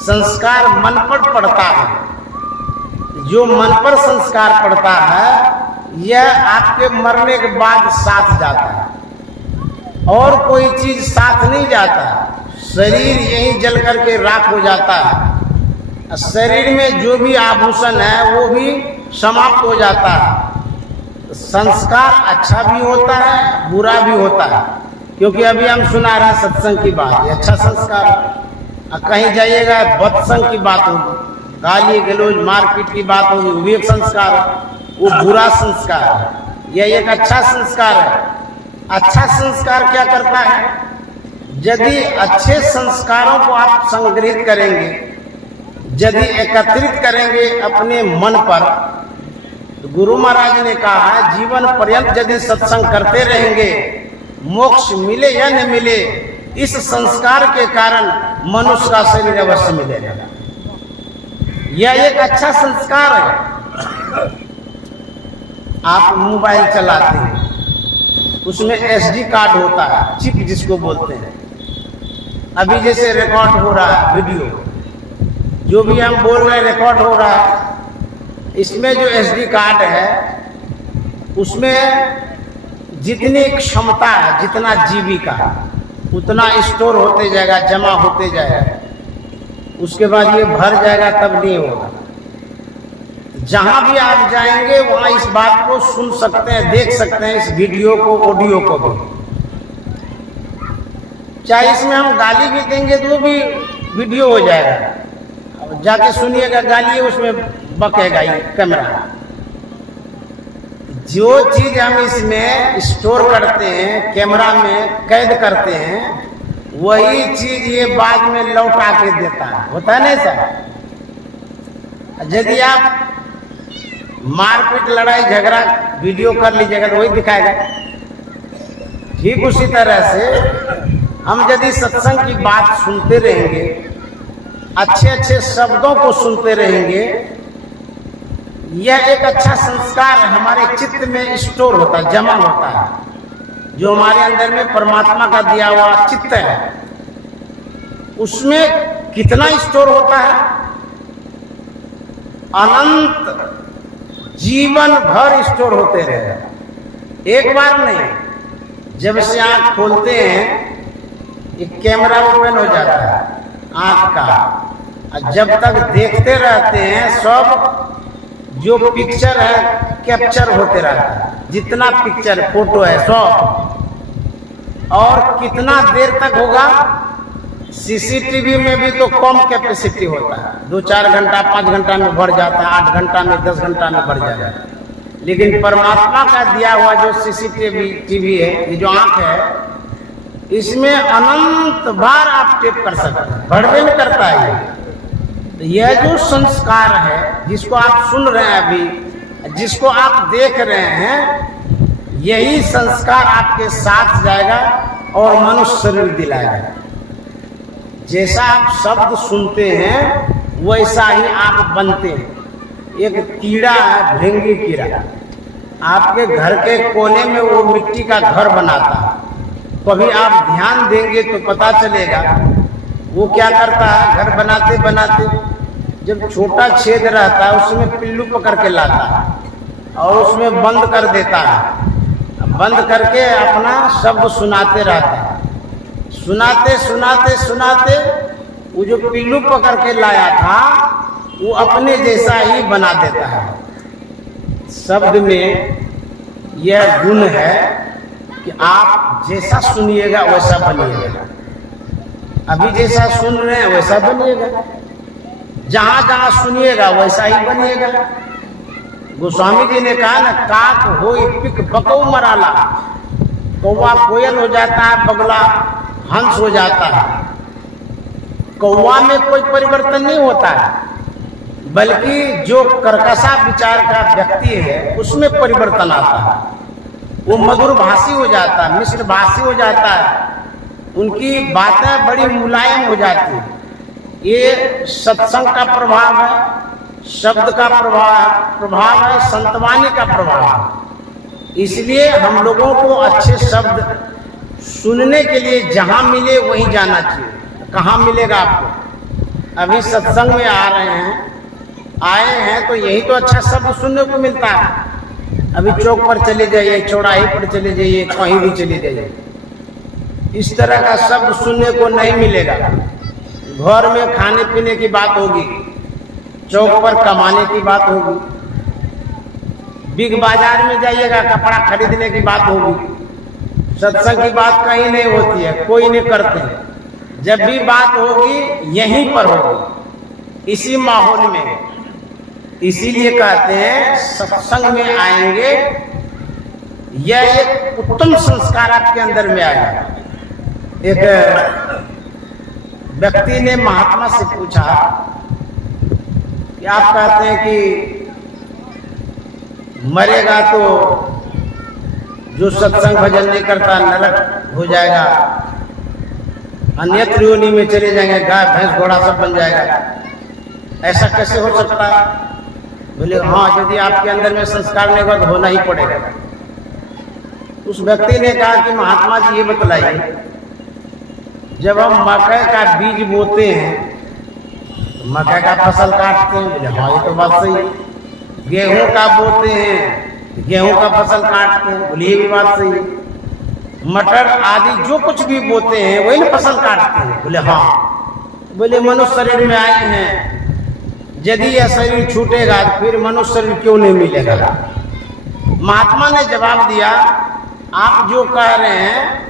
संस्कार मन पर पड़ता है। जो मन पर संस्कार पड़ता है यह आपके मरने के बाद साथ जाता है और कोई चीज साथ नहीं जाता। शरीर यहीं जल करके राख हो जाता है। शरीर में जो भी आभूषण है वो भी समाप्त हो जाता है। संस्कार अच्छा भी होता है, बुरा भी होता है। क्योंकि अभी हम सुना रहे हैं सत्संग की बात, ये अच्छा संस्कार है। कहीं जाइएगा बत्संग की बात होगी, गाली गलौज मारपीट की बात होगी, वो भी एक संस्कार है, वो बुरा संस्कार है। यह एक अच्छा संस्कार है। अच्छा संस्कार क्या करता है? यदि अच्छे संस्कारों को आप संग्रहित करेंगे, यदि एकत्रित करेंगे अपने मन पर, तो गुरु महाराज ने कहा है जीवन पर्यंत यदि सत्संग करते रहेंगे, मोक्ष मिले या न मिले, इस संस्कार के कारण मनुष्य का शरीर अवश्य मिलेगा। यह एक अच्छा संस्कार है। आप मोबाइल चलाते हैं, उसमें एसडी कार्ड होता है, चिप जिसको बोलते हैं। अभी जैसे रिकॉर्ड हो रहा है वीडियो, जो भी हम बोल रहे हैं रिकॉर्ड हो रहा है। इसमें जो एसडी कार्ड है उसमें जितनी क्षमता है, जितना जीबी का, उतना स्टोर होते जाएगा, जमा होते जाएगा। उसके बाद ये भर जाएगा, तब नहीं होगा। जहां भी आप जाएंगे वहां इस बात को सुन सकते हैं, देख सकते हैं, इस वीडियो को, ऑडियो को भी। चाहे इसमें हम गाली भी देंगे तो वो भी वीडियो हो जाएगा। अब जाके सुनिएगा गाली, उसमें बकेगा ये कैमरा। जो चीज हम इसमें स्टोर करते हैं, कैमरा में कैद करते हैं, वही चीज ये बाद में लौटा के देता है। होता है नहीं सर? यदि आप मारपीट, लड़ाई झगड़ा वीडियो कर लीजिएगा तो वही दिखाएगा। ठीक उसी तरह से हम यदि सत्संग की बात सुनते रहेंगे, अच्छे अच्छे शब्दों को सुनते रहेंगे, यह एक अच्छा संस्कार हमारे चित्त में स्टोर होता है, जमा होता है। जो हमारे अंदर में परमात्मा का दिया हुआ चित्त है, उसमें कितना स्टोर होता है? अनंत जीवन भर स्टोर होते रहे। एक बार नहीं, जब से आंख खोलते हैं एक कैमरा ओपन हो जाता है आंख का, और जब तक देखते रहते हैं सब जो पिक्चर है कैप्चर होते रहता है। जितना पिक्चर फोटो है सब, और कितना देर तक होगा? सीसीटीवी में भी तो कम कैपेसिटी होता है, 2-4 घंटा 5 घंटा में भर जाता है, 8 घंटा में 10 घंटा में भर जाता है। लेकिन परमात्मा का दिया हुआ जो सीसीटीवी है, ये जो आंख है, इसमें अनंत बार आप टेप कर सकते हैं, बढ़वे में करता है। यह जो संस्कार है जिसको आप सुन रहे हैं अभी, जिसको आप देख रहे हैं, यही संस्कार आपके साथ जाएगा और मनुष्य शरीर दिलाएगा। जैसा आप शब्द सुनते हैं वैसा ही आप बनते हैं। एक कीड़ा है, भृंगी कीड़ा, आपके घर के कोने में वो मिट्टी का घर बनाता है। कभी आप ध्यान देंगे तो पता चलेगा वो क्या करता है। घर बनाते बनाते जब छोटा छेद रहता है उसमें पिल्लू पकड़ के लाता है और उसमें बंद कर देता है। बंद करके अपना शब्द सुनाते रहता है। सुनाते सुनाते सुनाते वो जो पिल्लू पकड़ के लाया था वो अपने जैसा ही बना देता है। शब्द में यह गुण है कि आप जैसा सुनिएगा वैसा बनिएगा। अभी जैसा सुन रहे हैं वैसा बनिएगा, जहां जहां सुनिएगा वैसा ही बनिएगा। गोस्वामी जी ने कहा ना, काक होई पिक बकौ मराला, कौवा कोयल हो जाता है, बगला हंस हो जाता है। कौवा में कोई परिवर्तन नहीं होता है, बल्कि जो कर्कशा विचार का व्यक्ति है उसमें परिवर्तन आता है। वो मधुर भाषी हो जाता है, मिश्र भाषी हो जाता है, उनकी बातें बड़ी मुलायम हो जाती है। ये सत्संग का प्रभाव है, शब्द का प्रभाव है, संतवाणी का प्रभाव है। इसलिए हम लोगों को अच्छे शब्द सुनने के लिए जहां मिले वहीं जाना चाहिए। कहाँ मिलेगा आपको? अभी सत्संग में आ रहे हैं, आए हैं तो यही तो अच्छा शब्द सुनने को मिलता है। अभी चौक पर चले जाइए, चौराहे पर चले जाइए, कहीं भी चले जाइए, इस तरह का शब्द सुनने को नहीं मिलेगा। घर में खाने पीने की बात होगी, चौक पर कमाने की बात होगी, बिग बाजार में जाइएगा कपड़ा खरीदने की बात होगी। सत्संग की बात कहीं नहीं होती है, कोई नहीं करते हैं। जब भी बात होगी यहीं पर होगी, इसी माहौल में। इसीलिए कहते हैं सत्संग में आएंगे, यह एक उत्तम संस्कार आपके अंदर में आएगा। एक व्यक्ति ने महात्मा से पूछा कि आप कहते हैं कि मरेगा तो जो सत्संग भजन नहीं करता नरक हो जाएगा, अन्यत्र योनि में चले जाएंगे, गाय भैंस घोड़ा सब बन जाएगा, ऐसा कैसे हो सकता है? बोले हाँ, यदि आपके अंदर में संस्कार नहीं होगा तो होना ही पड़ेगा। उस व्यक्ति ने कहा कि महात्मा जी ये बतलाइए, जब हम मकई का बीज बोते हैं तो मकई का फसल काटते हैं। बोले हाँ, ये तो बात सही है। गेहूं का बोते हैं, गेहूं का फसल काटते हैं। बोले ये भी बात सही है। मटर आदि जो कुछ भी बोते हैं वही ना फसल काटते हैं। बोले हाँ। बोले मनुष्य शरीर में आए हैं, यदि यह शरीर छूटेगा तो फिर मनुष्य शरीर क्यों नहीं मिलेगा? महात्मा ने जवाब दिया, आप जो कह रहे हैं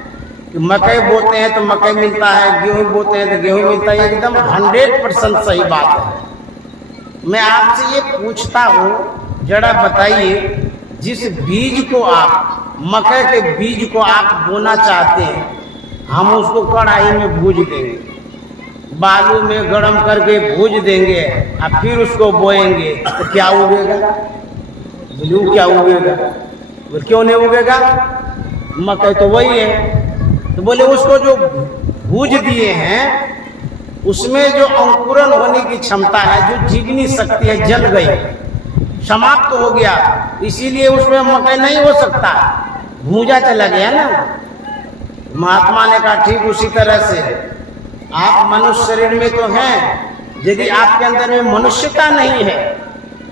कि मकई बोते हैं तो मकई मिलता है, गेहूं बोते हैं तो गेहूं मिलता है, एकदम 100% सही बात है। मैं आपसे ये पूछता हूँ, जरा बताइए, जिस बीज को आप, मकई के बीज को आप बोना चाहते हैं, हम उसको कढ़ाई में भूज देंगे, बालू में गरम करके भूज देंगे और फिर उसको बोएंगे तो क्या उगेगा? बोलू क्या उगेगा? बोले क्यों नहीं उगेगा? मकई तो वही है। तो बोले उसको जो भूज दिए हैं उसमें जो अंकुरन होने की क्षमता है, जो जीवनी शक्ति है, जल गई, समाप्त हो गया, इसीलिए उसमें मकई नहीं हो सकता, भूजा चला गया ना। महात्मा ने कहा ठीक उसी तरह से आप मनुष्य शरीर में तो हैं, यदि आपके अंदर में मनुष्यता नहीं है,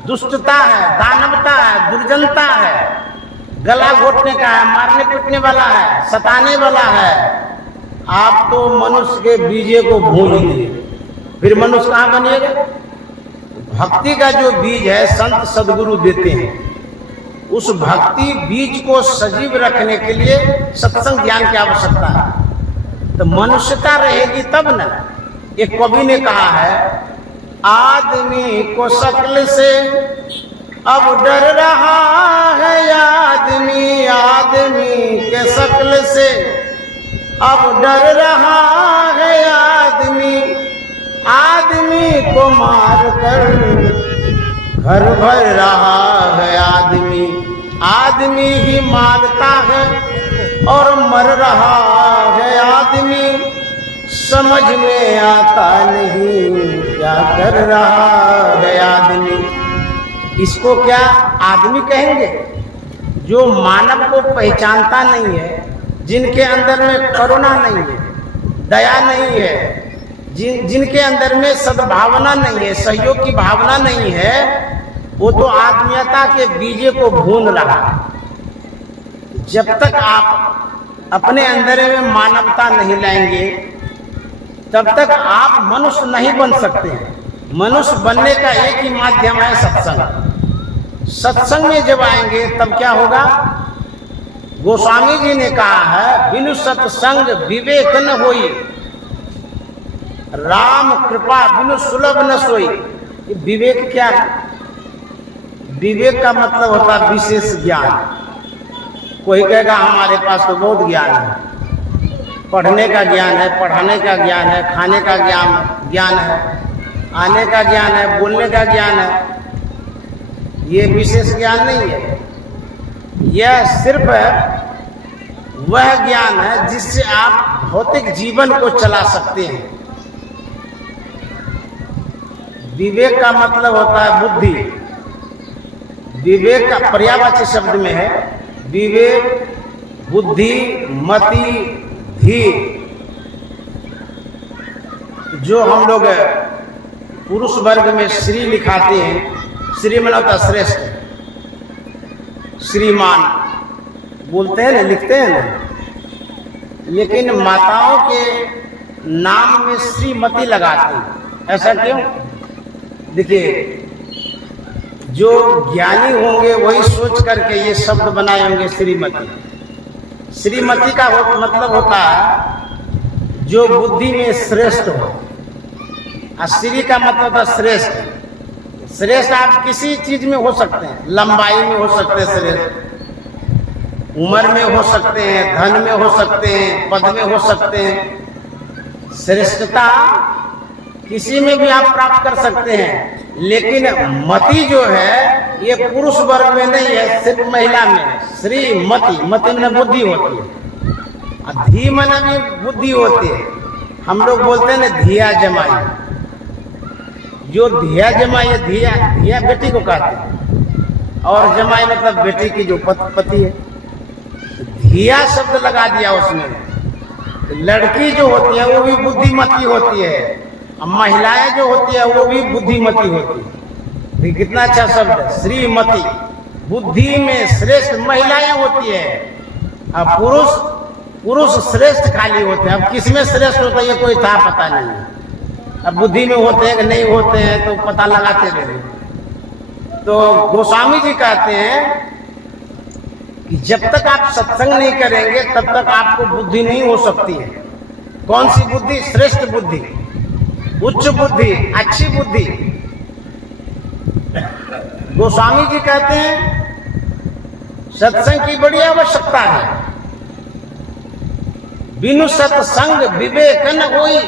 दुष्टता है, दानवता है, दुर्जनता है, गला घोटने का है, मारने पीटने वाला है, सताने वाला है, आप तो मनुष्य के बीजे को भूल दिए, फिर मनुष्य कहाँ बनिएगा? भक्ति का जो बीज है संत सदगुरु देते हैं, उस भक्ति बीज को सजीव रखने के लिए सत्संग ज्ञान की आवश्यकता है। तो मनुष्यता रहेगी तब न। एक कवि ने कहा है, आदमी को शक्ल से अब डर रहा है, आदमी आदमी के शक्ल से अब डर रहा है, आदमी आदमी को मार कर घर भर रहा है, आदमी आदमी ही मारता है और मर रहा है आदमी, समझ में आता नहीं क्या कर रहा है आदमी। इसको क्या आदमी कहेंगे? जो मानव को पहचानता नहीं है, जिनके अंदर में करुणा नहीं है, दया नहीं है, जिनके अंदर में सद्भावना नहीं है, सहयोग की भावना नहीं है, वो तो आत्मीयता के बीजे को भून रहा है। जब तक आप अपने अंदर में मानवता नहीं लाएंगे, तब तक आप मनुष्य नहीं बन सकते। मनुष्य बनने का एक ही माध्यम है सत्संग। सत्संग में जब आएंगे तब क्या होगा? गोस्वामी जी ने कहा है, बिनु सत्संग विवेक न होई, राम कृपा बिनु सुलभ न सोई। विवेक क्या है? विवेक का मतलब होता है विशेष ज्ञान। कोई कहेगा हमारे पास तो बहुत ज्ञान है, पढ़ने का ज्ञान है, पढ़ाने का ज्ञान है, खाने का ज्ञान है, आने का ज्ञान है, बोलने का ज्ञान है। ये विशेष ज्ञान नहीं है, यह सिर्फ वह ज्ञान है जिससे आप भौतिक जीवन को चला सकते हैं। विवेक का मतलब होता है बुद्धि। विवेक का पर्यायवाची शब्द में है विवेक, बुद्धि, मति, धीर। जो हम लोग पुरुष वर्ग में श्री लिखाते हैं, श्री माने होता श्रेष्ठ, श्रीमान बोलते हैं ना, लिखते हैं ना, लेकिन माताओं के नाम में श्रीमती लगाते हैं। ऐसा क्यों? देखिए, जो ज्ञानी होंगे वही सोच करके ये शब्द बनाए होंगे श्रीमती। श्रीमती का मतलब होता है जो बुद्धि में श्रेष्ठ हो, और श्री का मतलब होता है श्रेष्ठ। श्रेष्ठ आप किसी चीज में हो सकते हैं, लंबाई में हो सकते हैं श्रेष्ठ, उम्र में हो सकते हैं, धन में हो सकते हैं, पद में हो सकते हैं। श्रेष्ठता किसी में भी आप प्राप्त कर सकते हैं, लेकिन मति जो है ये पुरुष वर्ग में नहीं है, सिर्फ महिला में है। श्रीमती, मति में बुद्धि होती है, और धी मन में बुद्धि होती है। हम लोग बोलते हैं ना धिया जमाई। जो धिया जमाई है, धिया बेटी को कहते हैं, और जमाई मतलब बेटी की जो पति है। धिया शब्द लगा दिया उसमें। लड़की जो होती है वो भी बुद्धिमती होती है, महिलाएं जो होती है वो भी बुद्धिमती होती है। कितना अच्छा शब्द है, श्रीमती। बुद्धि में श्रेष्ठ महिलाएं होती है, अब पुरुष श्रेष्ठ खाली होते हैं। अब किसमें श्रेष्ठ होता है ये कोई था पता नहीं। अब बुद्धि में होते हैं कि नहीं होते हैं तो पता लगाते रहे। तो गोस्वामी जी कहते हैं कि जब तक आप सत्संग नहीं करेंगे तब तक आपको बुद्धि नहीं हो सकती है। कौन सी बुद्धि? श्रेष्ठ बुद्धि, उच्च बुद्धि, अच्छी बुद्धि। गोस्वामी जी कहते हैं सत्संग की बड़ी आवश्यकता है। बिनु सत्संग विवेक न होई।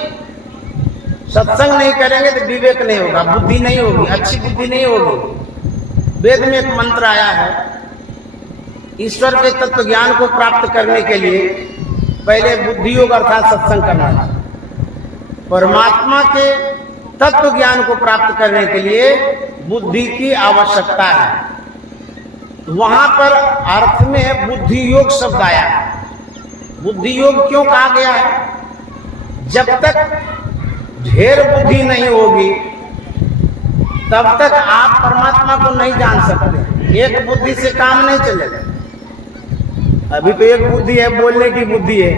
सत्संग नहीं करेंगे तो विवेक नहीं होगा, बुद्धि नहीं होगी, अच्छी बुद्धि नहीं होगी। वेद में एक मंत्र आया है, ईश्वर के तत्व ज्ञान को प्राप्त करने के लिए पहले बुद्धि योग अर्थात सत्संग करना चाहिए। परमात्मा के तत्व ज्ञान को प्राप्त करने के लिए बुद्धि की आवश्यकता है। वहां पर अर्थ में बुद्धि योग शब्द आया है। बुद्धि योग क्यों कहा गया है? जब तक ढेर बुद्धि नहीं होगी तब तक आप परमात्मा को नहीं जान सकते। एक बुद्धि से काम नहीं चलेगा। अभी तो एक बुद्धि है, बोलने की बुद्धि है,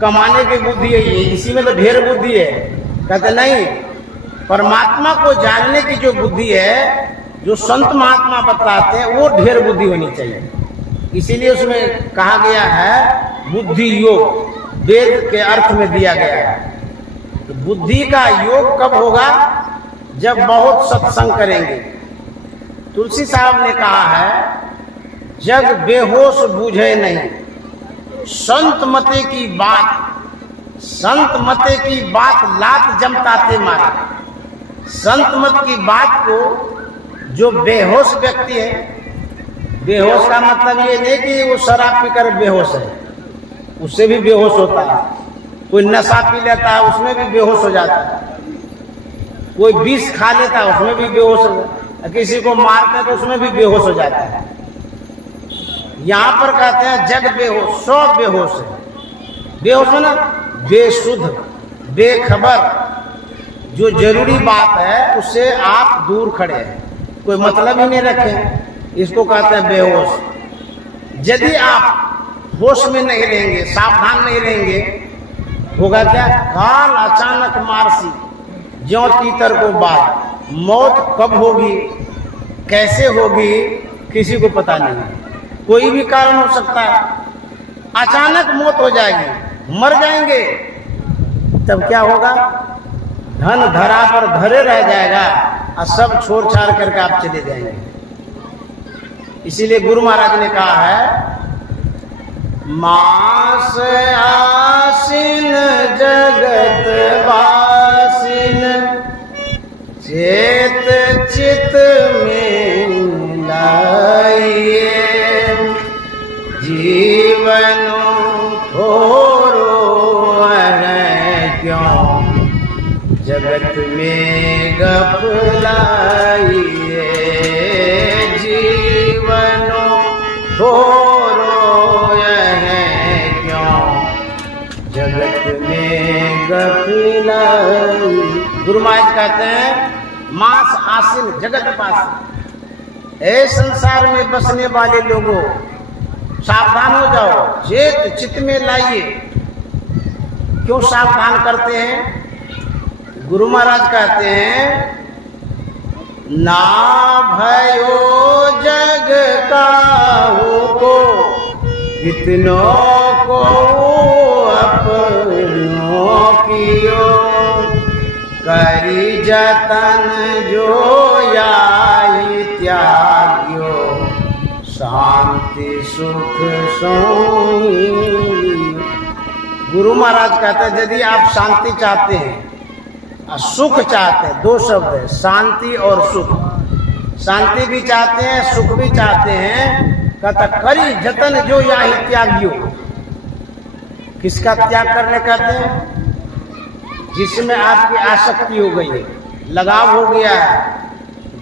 कमाने की बुद्धि है, इसी में तो ढेर बुद्धि है। कहते नहीं, परमात्मा को जानने की जो बुद्धि है, जो संत महात्मा बतलाते हैं, वो ढेर बुद्धि होनी चाहिए। इसीलिए उसमें कहा गया है बुद्धि योग, वेद के अर्थ में दिया गया है। तो बुद्धि का योग कब होगा? जब बहुत सत्संग करेंगे। तुलसी साहब ने कहा है, जग बेहोश बूझे नहीं, संत मते की बात लात जमताते मारे। संत मत की बात को जो बेहोश व्यक्ति है बेहोश का मतलब ये नहीं कि वो शराब पीकर बेहोश है, उससे भी बेहोश होता है। कोई नशा पी लेता है उसमें भी बेहोश हो जाता है, कोई विष खा लेता है उसमें भी बेहोश हो जाता है, किसी को मारते हैं तो उसमें भी बेहोश हो जाता है। यहाँ पर कहते हैं जग बेहोश, सब बेहोश है। बेहोश है ना, बेसुध, बेखबर, जो जरूरी बात है उससे आप दूर खड़े हैं, कोई मतलब ही नहीं रखें, इसको कहते हैं बेहोश। यदि आप होश में नहीं रहेंगे, सावधान नहीं रहेंगे, होगा क्या? काल अचानक मारसी, ज्यों तीतर को बात। मौत कब होगी, कैसे होगी, किसी को पता नहीं। कोई भी कारण हो सकता है, अचानक मौत हो जाएगी, मर जाएंगे, तब क्या होगा? धन धरा पर धरे रह जाएगा और सब छोड़ छाड़ करके आप चले जाएंगे। इसीलिए गुरु महाराज ने कहा है, मास आसीन जगत वासिन, चेत चित में लाइए, जीवन थोरो है क्यों, जगत में गफलाइए, जीवन थोरो है क्यों, जगत में गफलाई। गुरु महाराज कहते हैं, मास आसीन जगत पास, ऐ संसार में बसने वाले लोगों सावधान हो जाओ, चेत चित्त में लाइए। क्यों सावधान करते हैं? गुरु महाराज कहते हैं, ना भयो जग काहू को, कितनों को अपनों कियो, करी जतन जो याई त्याग्यो, शांति सुख सोई। गुरु महाराज कहते हैं, यदि आप शांति चाहते हैं, सुख चाहते हैं, दो शब्द है, शांति और सुख। शांति भी चाहते हैं, सुख भी चाहते हैं, कहता करी जतन जो याही त्यागियो। किसका त्याग करने कहते हैं? जिसमें आपकी आसक्ति हो गई है, लगाव हो गया है,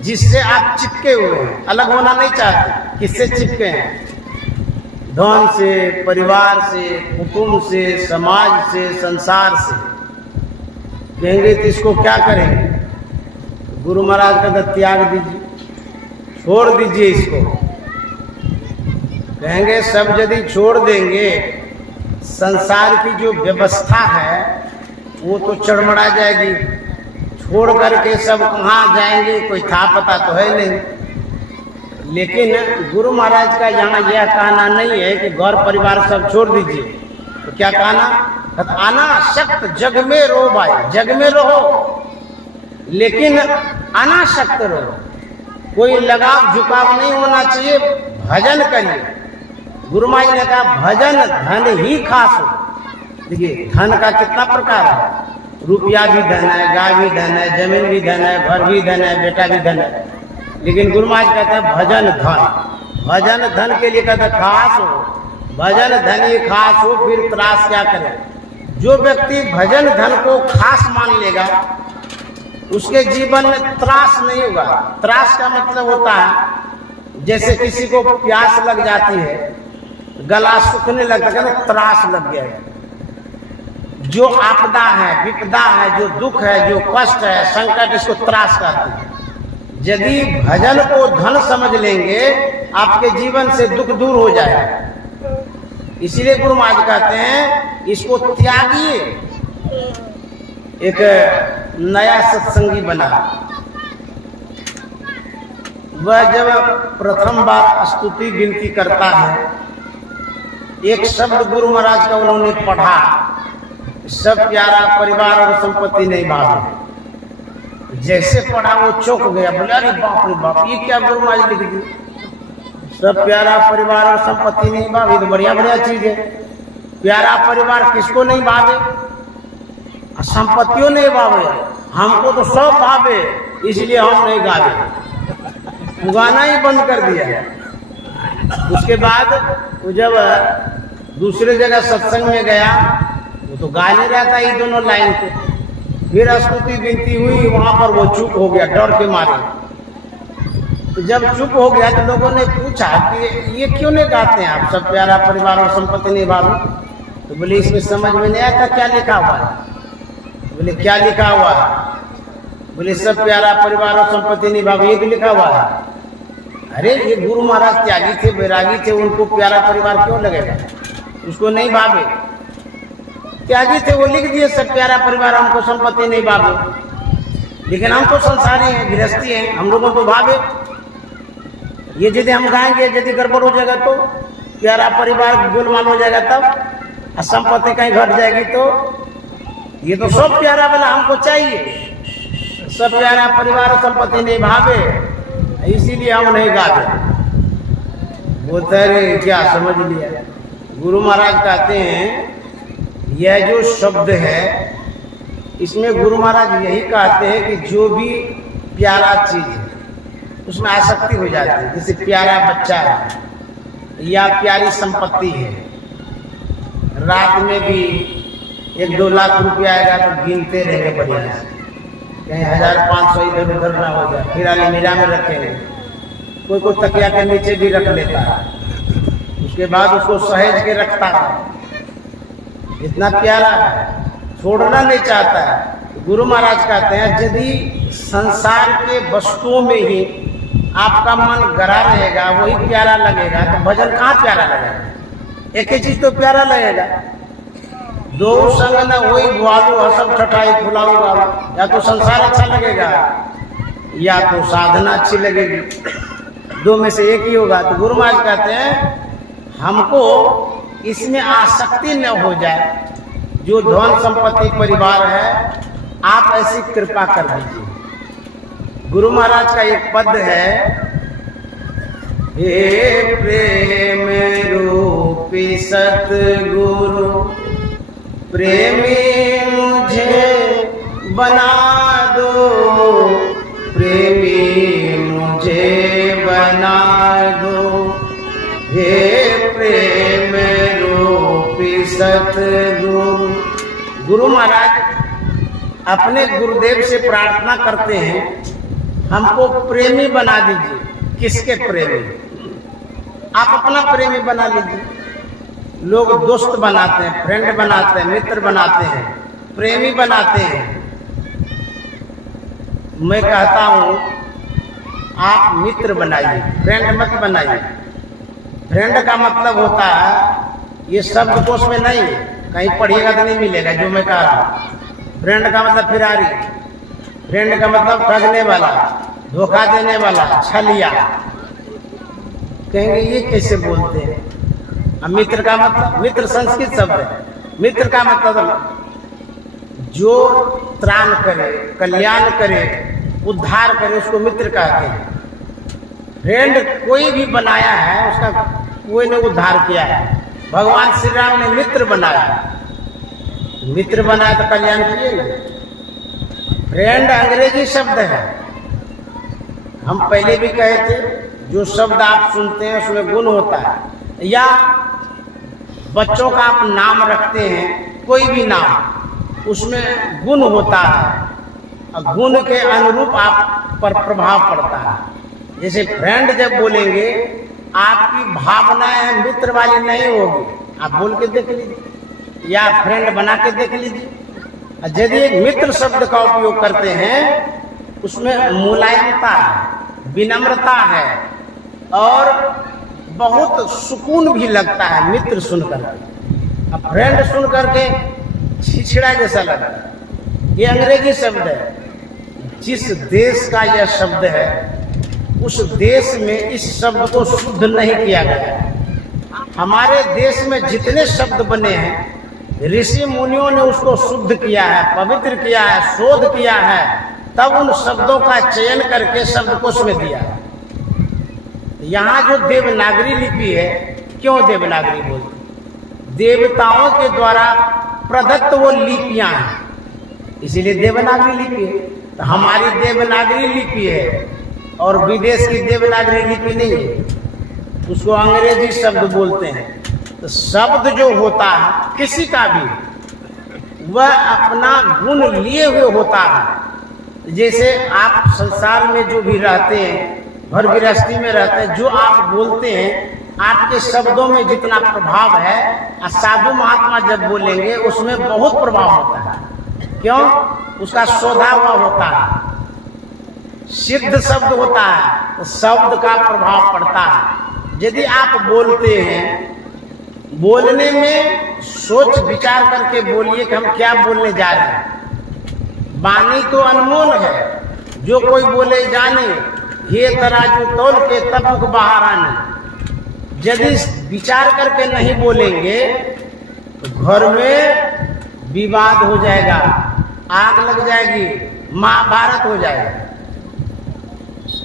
जिससे आप चिपके हुए हैं, अलग होना नहीं चाहते। किससे चिपके हैं? धन से, परिवार से, कुटुंब से, समाज से, संसार से। कहेंगे तो इसको क्या करेंगे? गुरु महाराज का त्याग दीजिए, छोड़ दीजिए इसको। कहेंगे सब यदि छोड़ देंगे, संसार की जो व्यवस्था है वो तो चढ़मड़ा जाएगी। छोड़ करके सब कहाँ जाएंगे, कोई था पता तो है नहीं। लेकिन गुरु महाराज का यहाँ यह कहना नहीं है कि घर परिवार सब छोड़ दीजिए। तो क्या कहना? अनासक्त जग में रो भाई, जग में रहो लेकिन अनासक्त रहो, कोई लगाव झुकाव नहीं होना चाहिए। भजन करिए। गुरु महाराज ने कहा भजन धन ही खास हो। देखिए धन का कितना प्रकार है, रुपया भी धन है, गाय भी धन है, जमीन भी धन है, घर भी धन है, बेटा भी धन है। लेकिन गुरु महाराज कहते हैं भजन धन, भजन धन के लिए कहते खास हो, भजन धन ही खास हो, फिर त्रास क्या करे। जो व्यक्ति भजन धन को खास मान लेगा उसके जीवन में त्रास नहीं होगा। त्रास का मतलब होता है जैसे किसी को प्यास लग जाती है, गला सूखने लगता है, त्रास लग गया है। जो आपदा है, विपदा है, जो दुख है, जो कष्ट है, संकट, इसको त्रास कहते हैं। यदि भजन को धन समझ लेंगे आपके जीवन से दुख दूर हो जाएगा। इसीलिए गुरु महाराज कहते हैं इसको त्यागिए। एक नया सत्संगी बना, वह जब प्रथम बार स्तुति विनती करता है, एक शब्द गुरु महाराज का उन्होंने पढ़ा, सब प्यारा परिवार और संपत्ति नहीं भावे। जैसे पढ़ा वो चौंक गया, बोले अरे बाप रे बाप, ये क्या गुरु महाराज लिख दी। सब प्यारा परिवार और संपत्ति नहीं भावे, तो बढ़िया बढ़िया चीज है। प्यारा परिवार किसको नहीं भावे, संपत्तियों नहीं भावे, हमको तो सब भावे, इसलिए हम नहीं गावे। गाना ही बंद कर दिया। उसके बाद वो जब दूसरे जगह सत्संग में गया, वो तो गा नहीं रहा था ये दोनों लाइन को। फिर स्तुति विनती हुई, वहां पर वो चुप हो गया डर के मारे। तो जब चुप हो गया तो लोगों ने पूछा कि ये क्यों नहीं गाते हैं आप, सब प्यारा परिवार और संपत्ति निभाओ। तो बोले इसमें समझ में नहीं आता क्या लिखा हुआ है। बोले क्या लिखा हुआ है? बोले सब प्यारा परिवार और संपत्ति निभाओ, ये भी लिखा हुआ है। अरे ये गुरु महाराज त्यागी थे, बैरागी थे, उनको प्यारा परिवार क्यों लगेगा? उसको नहीं भावे, त्यागी थे, वो लिख दिए सब प्यारा परिवार हमको संपत्ति नहीं भावे। लेकिन हम तो संसारी हैं, गृहस्थी हैं, हम लोगों को भावे। ये यदि हम गाएंगे, यदि गड़बड़ हो जाएगा तो प्यारा परिवार गोलमाल हो जाएगा, तब संपत्ति कहीं घट जाएगी। तो ये तो सब प्यारा वाला हमको चाहिए, सब प्यारा परिवार संपत्ति नहीं भावे, इसीलिए हम नहीं गाते। बोलते अरे क्या समझ लिया। गुरु महाराज कहते हैं यह जो शब्द है, इसमें गुरु महाराज यही कहते हैं कि जो भी प्यारा चीज है उसमें आसक्ति हो जाती है। जैसे प्यारा बच्चा है या प्यारी संपत्ति है, रात में भी 1-2 लाख रुपया आएगा तो गिनते रहेंगे बढ़िया से, कहीं 1500 इधर उधर ना हो जाए, फिर अलमीरा में रखेंगे। कोई तकिया के नीचे भी रख लेता है, उसके बाद उसको सहेज के रखता है। इतना प्यारा है, छोड़ना नहीं चाहता है। गुरु महाराज कहते हैं यदि संसार के वस्तुओं में ही आपका मन गड़ा रहेगा, वही प्यारा लगेगा, तो भजन कहाँ प्यारा लगेगा? एक ही चीज तो प्यारा लगेगा। दो संग न वही ग्वालो हसब ठठाई फुलाऊ गालो, या तो संसार अच्छा लगेगा या तो साधना अच्छी लगेगी, दो में से एक ही होगा। तो गुरु महाराज कहते हैं हमको इसमें आसक्ति न हो जाए। जो धन संपत्ति परिवार है, आप ऐसी कृपा कर दीजिए। गुरु महाराज का एक पद है, हे प्रेम रूपी सतगुरु प्रेमी मुझे बना दो, प्रेमी मुझे बना दो, हे प्रेम रूपी सतगुरु। गुरु महाराज अपने गुरुदेव से प्रार्थना करते हैं हमको प्रेमी बना दीजिए। किसके प्रेमी? आप अपना प्रेमी बना लीजिए। लोग दोस्त बनाते हैं, फ्रेंड बनाते हैं, मित्र बनाते हैं, प्रेमी बनाते हैं। मैं कहता हूं आप मित्र बनाइए, फ्रेंड मत बनाइए। फ्रेंड का मतलब होता है, ये शब्द कोश में नहीं, कहीं पढ़िएगा तो नहीं मिलेगा जो मैं कह रहा हूं। फ्रेंड का मतलब फिरारी, फ्रेंड का मतलब ठगने वाला, धोखा देने वाला, छलिया। कहेंगे ये कैसे बोलते हैं? अब मित्र का मतलब, मित्र संस्कृत शब्द है। मित्र का मतलब जो त्राण करे, कल्याण करे, उद्धार करे, उसको मित्र कहते हैं। फ्रेंड कोई भी बनाया है, उसका कोई ने उद्धार किया है। भगवान श्री राम ने मित्र बनाया, मित्र बनाया तो कल्याण किए। फ्रेंड अंग्रेजी शब्द है, हम पहले भी कहे थे, जो शब्द आप सुनते हैं उसमें गुण होता है। या बच्चों का आप नाम रखते हैं, कोई भी नाम, उसमें गुण होता है, गुण के अनुरूप आप पर प्रभाव पड़ता है। जैसे फ्रेंड जब बोलेंगे, आपकी भावनाएं मित्र वाली नहीं होगी, आप बोल के देख लीजिए या फ्रेंड बना के देख लीजिए। यदि एक मित्र शब्द का उपयोग करते हैं, उसमें मुलायमता है, विनम्रता है और बहुत सुकून भी लगता है मित्र सुनकर। अब फ्रेंड सुन करके छिछड़ा जैसा लगता है। ये अंग्रेजी शब्द है। जिस देश का यह शब्द है, उस देश में इस शब्द को शुद्ध नहीं किया गया। हमारे देश में जितने शब्द बने हैं, ऋषि मुनियों ने उसको शुद्ध किया है, पवित्र किया है, शोध किया है, तब उन शब्दों का चयन करके शब्दकोश में दिया। यहाँ जो देवनागरी लिपि है, क्यों देवनागरी बोलते? देवताओं के द्वारा प्रदत्त वो लिपियां हैं, इसीलिए देवनागरी लिपि है। तो हमारी देवनागरी लिपि है और विदेश की देवनागरी लिपि नहीं है। उसको अंग्रेजी शब्द बोलते हैं। तो शब्द जो होता है किसी का भी, वह अपना गुण लिए हुए होता है। जैसे आप संसार में जो भी रहते हैं, घर गृहस्थी में रहते हैं, जो आप बोलते हैं आपके शब्दों में जितना प्रभाव है, साधु महात्मा जब बोलेंगे उसमें बहुत प्रभाव होता है। क्यों? उसका शोधा हुआ होता है, सिद्ध शब्द होता है, तो शब्द का प्रभाव पड़ता है। यदि आप बोलते हैं, बोलने में सोच विचार करके बोलिए कि हम क्या बोलने जा रहे हैं। वाणी तो अनमोल है, जो कोई बोले जाने, ये तराजू तौल के तब मुख बाहर आने। यदि विचार करके नहीं बोलेंगे तो घर में विवाद हो जाएगा, आग लग जाएगी, महाभारत हो जाएगा।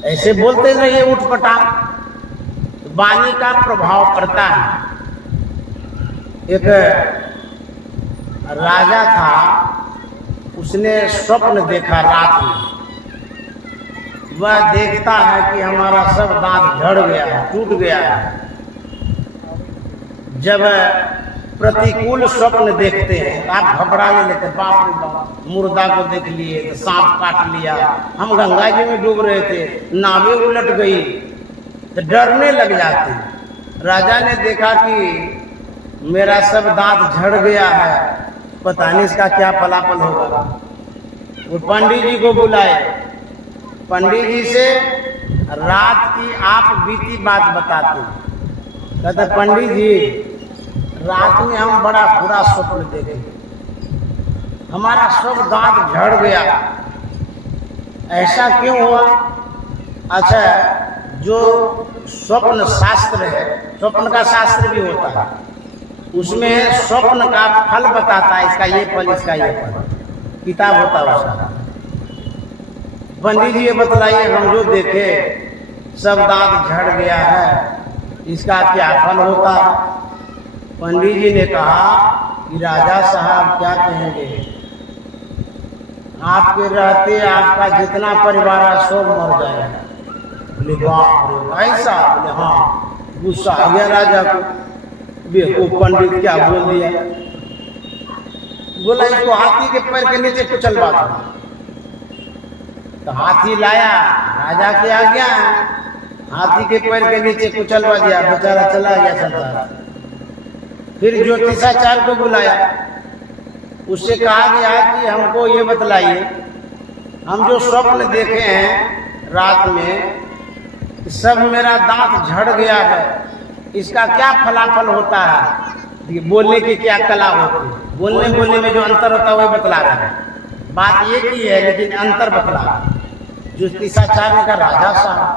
ऐसे बोलते रहिए उठपटांग, वाणी का प्रभाव पड़ता है। एक राजा था, उसने स्वप्न देखा रात में। वह देखता है कि हमारा सब दांत झड़ गया है, टूट गया है। जब प्रतिकूल स्वप्न देखते हैं आप घबराने लेते, बाप रे बाप, मुर्दा को देख लिए तो सांप काट लिया, हम गंगा जी में डूब रहे थे, नावें उलट गई, तो डरने लग जाते हैं। राजा ने देखा कि मेरा सब दांत झड़ गया है, पता नहीं इसका क्या फलाफल होगा। वो पंडित जी को बुलाए, पंडित जी से रात की आप बीती बात बताते। कहते पंडित जी, रात में हम बड़ा बुरा स्वप्न देखे, हमारा सब दांत झड़ गया। ऐसा क्यों हुआ? अच्छा, जो स्वप्न शास्त्र है, स्वप्न का शास्त्र भी होता है, उसमें स्वप्न का फल बताता है, इसका ये फल, इसका ये फल, किताब होता है उसका। पंडित जी ये बतलाइए, हम जो देखे सब दांत झड़ गया है, इसका क्या फल होता है? पंडित जी ने कहा कि राजा साहब क्या कहेंगे, आपके रहते आपका जितना परिवार है सब मर जाएगा। बोले बाप रे, ऐसा? बोले हाँ। गुस्सा आ गया राजा को, बेवकूफ पंडित क्या बोल दिया। बोला इसको हाथी के पैर के नीचे कुचलवा दो। तो हाथी लाया, राजा के आ गया, हाथी के पैर के नीचे कुचलवा दिया, बेचारा चला गया संसार। फिर ज्योतिषाचार्य को बुलाया, उससे कहा गया कि हमको ये बतलाइए, हम जो स्वप्न देखे हैं रात में, सब मेरा दांत झड़ गया है, इसका क्या फलाफल होता है? बोलने की क्या कला होती है, बोलने में जो अंतर होता है वही बतला रहा है। बात एक ही है लेकिन अंतर बतला रहा है। ज्योतिषाचार्य का राजा साहब,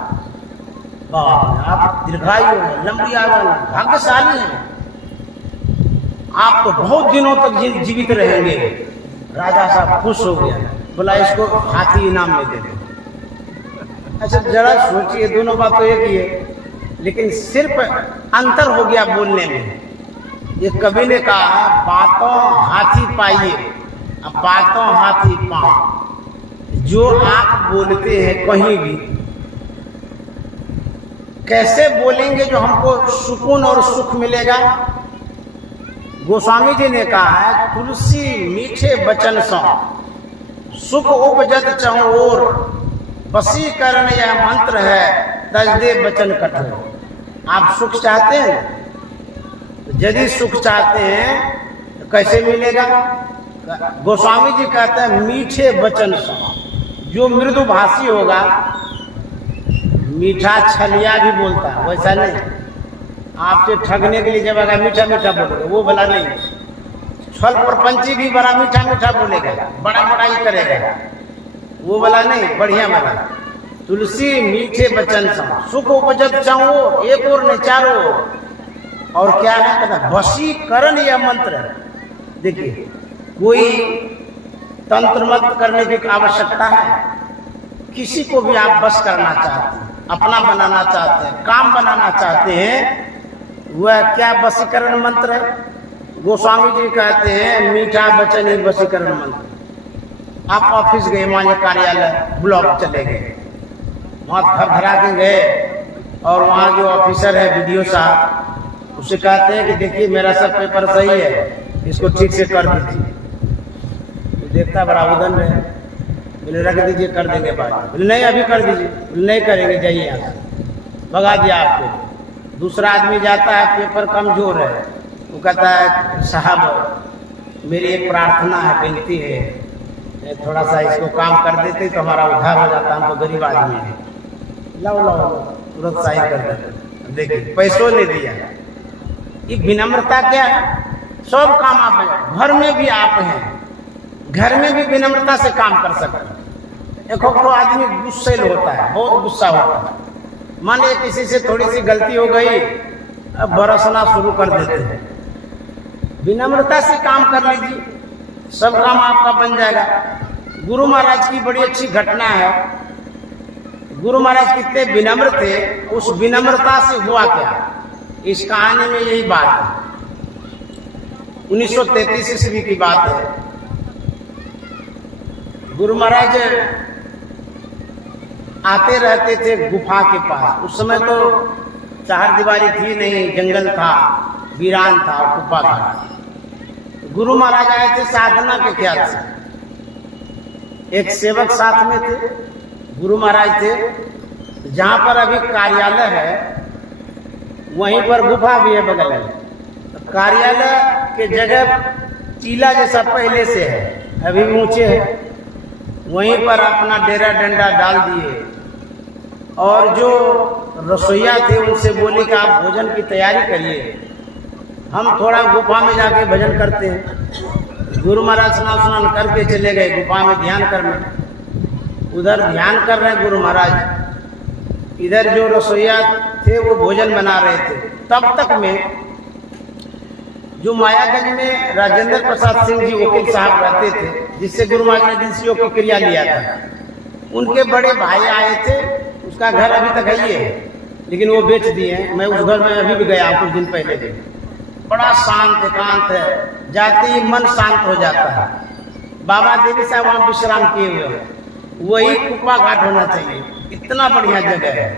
आप दीर्घायु हैं, लंबी आयु, भाग्यशाली हैं, आप तो बहुत दिनों तक जीवित रहेंगे। राजा साहब खुश हो गया, बोला इसको हाथी इनाम में दे दो। अच्छा जरा सोचिए, दोनों बात तो एक ही है, लेकिन सिर्फ अंतर हो गया बोलने में। ये कवि ने कहा, बातों हाथी पाइए, अब बातों हाथी पाओ। जो आप बोलते हैं कहीं भी, कैसे बोलेंगे जो हमको सुकून और सुख मिलेगा? गोस्वामी जी ने कहा है, तुलसी मीठे बचन सो सुख उपजत चहुओर, वशीकरण यह मंत्र है, तजदे बचन कठोर। आप सुख चाहते हैं, यदि सुख चाहते हैं तो कैसे मिलेगा? गोस्वामी जी कहते हैं मीठे वचन से। जो मृदुभाषी होगा, मीठा छलिया भी बोलता है, वैसा नहीं आपसे ठगने के लिए जब आएगा मीठा मीठा बोलेगा, वो भला नहीं। छल प्रपंची भी बड़ा मीठा मीठा बोलेगा, बड़ा बड़ाई करेगा, वो वाला नहीं, बढ़िया वाला। तुलसी मीठे वचन से सुख उपजत चाहो, एक और ने चारों। और क्या है कहता, वशीकरण यह मंत्र है। देखिए, कोई तंत्र मंत्र करने की आवश्यकता है? किसी को भी आप बस करना चाहते हैं, अपना बनाना चाहते हैं, काम बनाना चाहते हैं, वह क्या वशीकरण मंत्र है? गोस्वामी जी कहते हैं मीठा वचन ही वशीकरण मंत्र। आप ऑफिस गए, मान्य कार्यालय, ब्लॉक चले गए, वहां घर धरा के गए, और वहाँ जो ऑफिसर है वीडियो साहब उसे कहते हैं कि देखिए मेरा सब पेपर सही है, इसको ठीक से कर दीजिए। तो देखता बड़ा उदन है, बोले रख दीजिए कर देंगे बाद में। बोले नहीं अभी कर दीजिए। बोले नहीं करेंगे, जाइए यहाँ से, भगा दिया आपको। दूसरा आदमी जाता है, पेपर कमजोर है, वो कहता है साहब मेरी एक प्रार्थना है, विनती है, थोड़ा सा इसको काम कर देते तो हमारा उद्धार हो जाता, हम तो गरीब आदमी है। लाओ लाओ तुरंत साइन कर देते। देखिए पैसों ने दिया। ये विनम्रता क्या है? सब काम आप हैं, घर में भी आप हैं, घर में भी विनम्रता से काम कर सकते हैं। एक तो आदमी गुस्सेल होता है, बहुत गुस्सा होता है। मान लीजिए किसी से थोड़ी सी गलती हो गई, अब बरसना शुरू कर देते हैं। विनम्रता से काम कर लीजिए, सब काम आपका बन जाएगा। गुरु महाराज की बड़ी अच्छी घटना है। गुरु महाराज कितने विनम्र थे, उस विनम्रता से हुआ क्या, इस कहानी में यही बात है। 1933 ईस्वी की बात है। गुरु महाराज आते रहते थे गुफा के पास। उस समय तो चार दीवारी थी नहीं, जंगल था, वीरान था, गुफा था। गुरु महाराज आए थे साधना के ख्याल से। एक सेवक साथ में थे, गुरु महाराज थे। जहां पर अभी कार्यालय है वहीं पर गुफा भी है बगल में। कार्यालय के जगह टीला जैसा पहले से है, अभी भी ऊंचे है। वहीं पर अपना डेरा डंडा डाल दिए और जो रसोईया थे उनसे बोले कि आप भोजन की तैयारी करिए, हम थोड़ा गुफा में जाके भजन करते हैं। गुरु महाराज स्नान करके चले गए गुफा में ध्यान करने। उधर ध्यान कर रहे हैं गुरु महाराज, इधर जो रसोईया थे वो भोजन बना रहे थे। तब तक में जो मायागंज में राजेंद्र प्रसाद सिंह जी वकील साहब रहते थे, जिससे गुरु महाराज ने जिनसियों की क्रिया लिया था, उनके बड़े भाई आए थे। उसका घर अभी तक है ही है, लेकिन वो बेच दिए हैं। मैं उस घर में अभी भी गया कुछ दिन पहले भी। बड़ा शांत एकांत है, जाते ही मन शांत हो जाता है। बाबा देवी साहब वहाँ विश्राम किए हुए हैं। वही कुप्पा घाट होना चाहिए, इतना बढ़िया जगह है,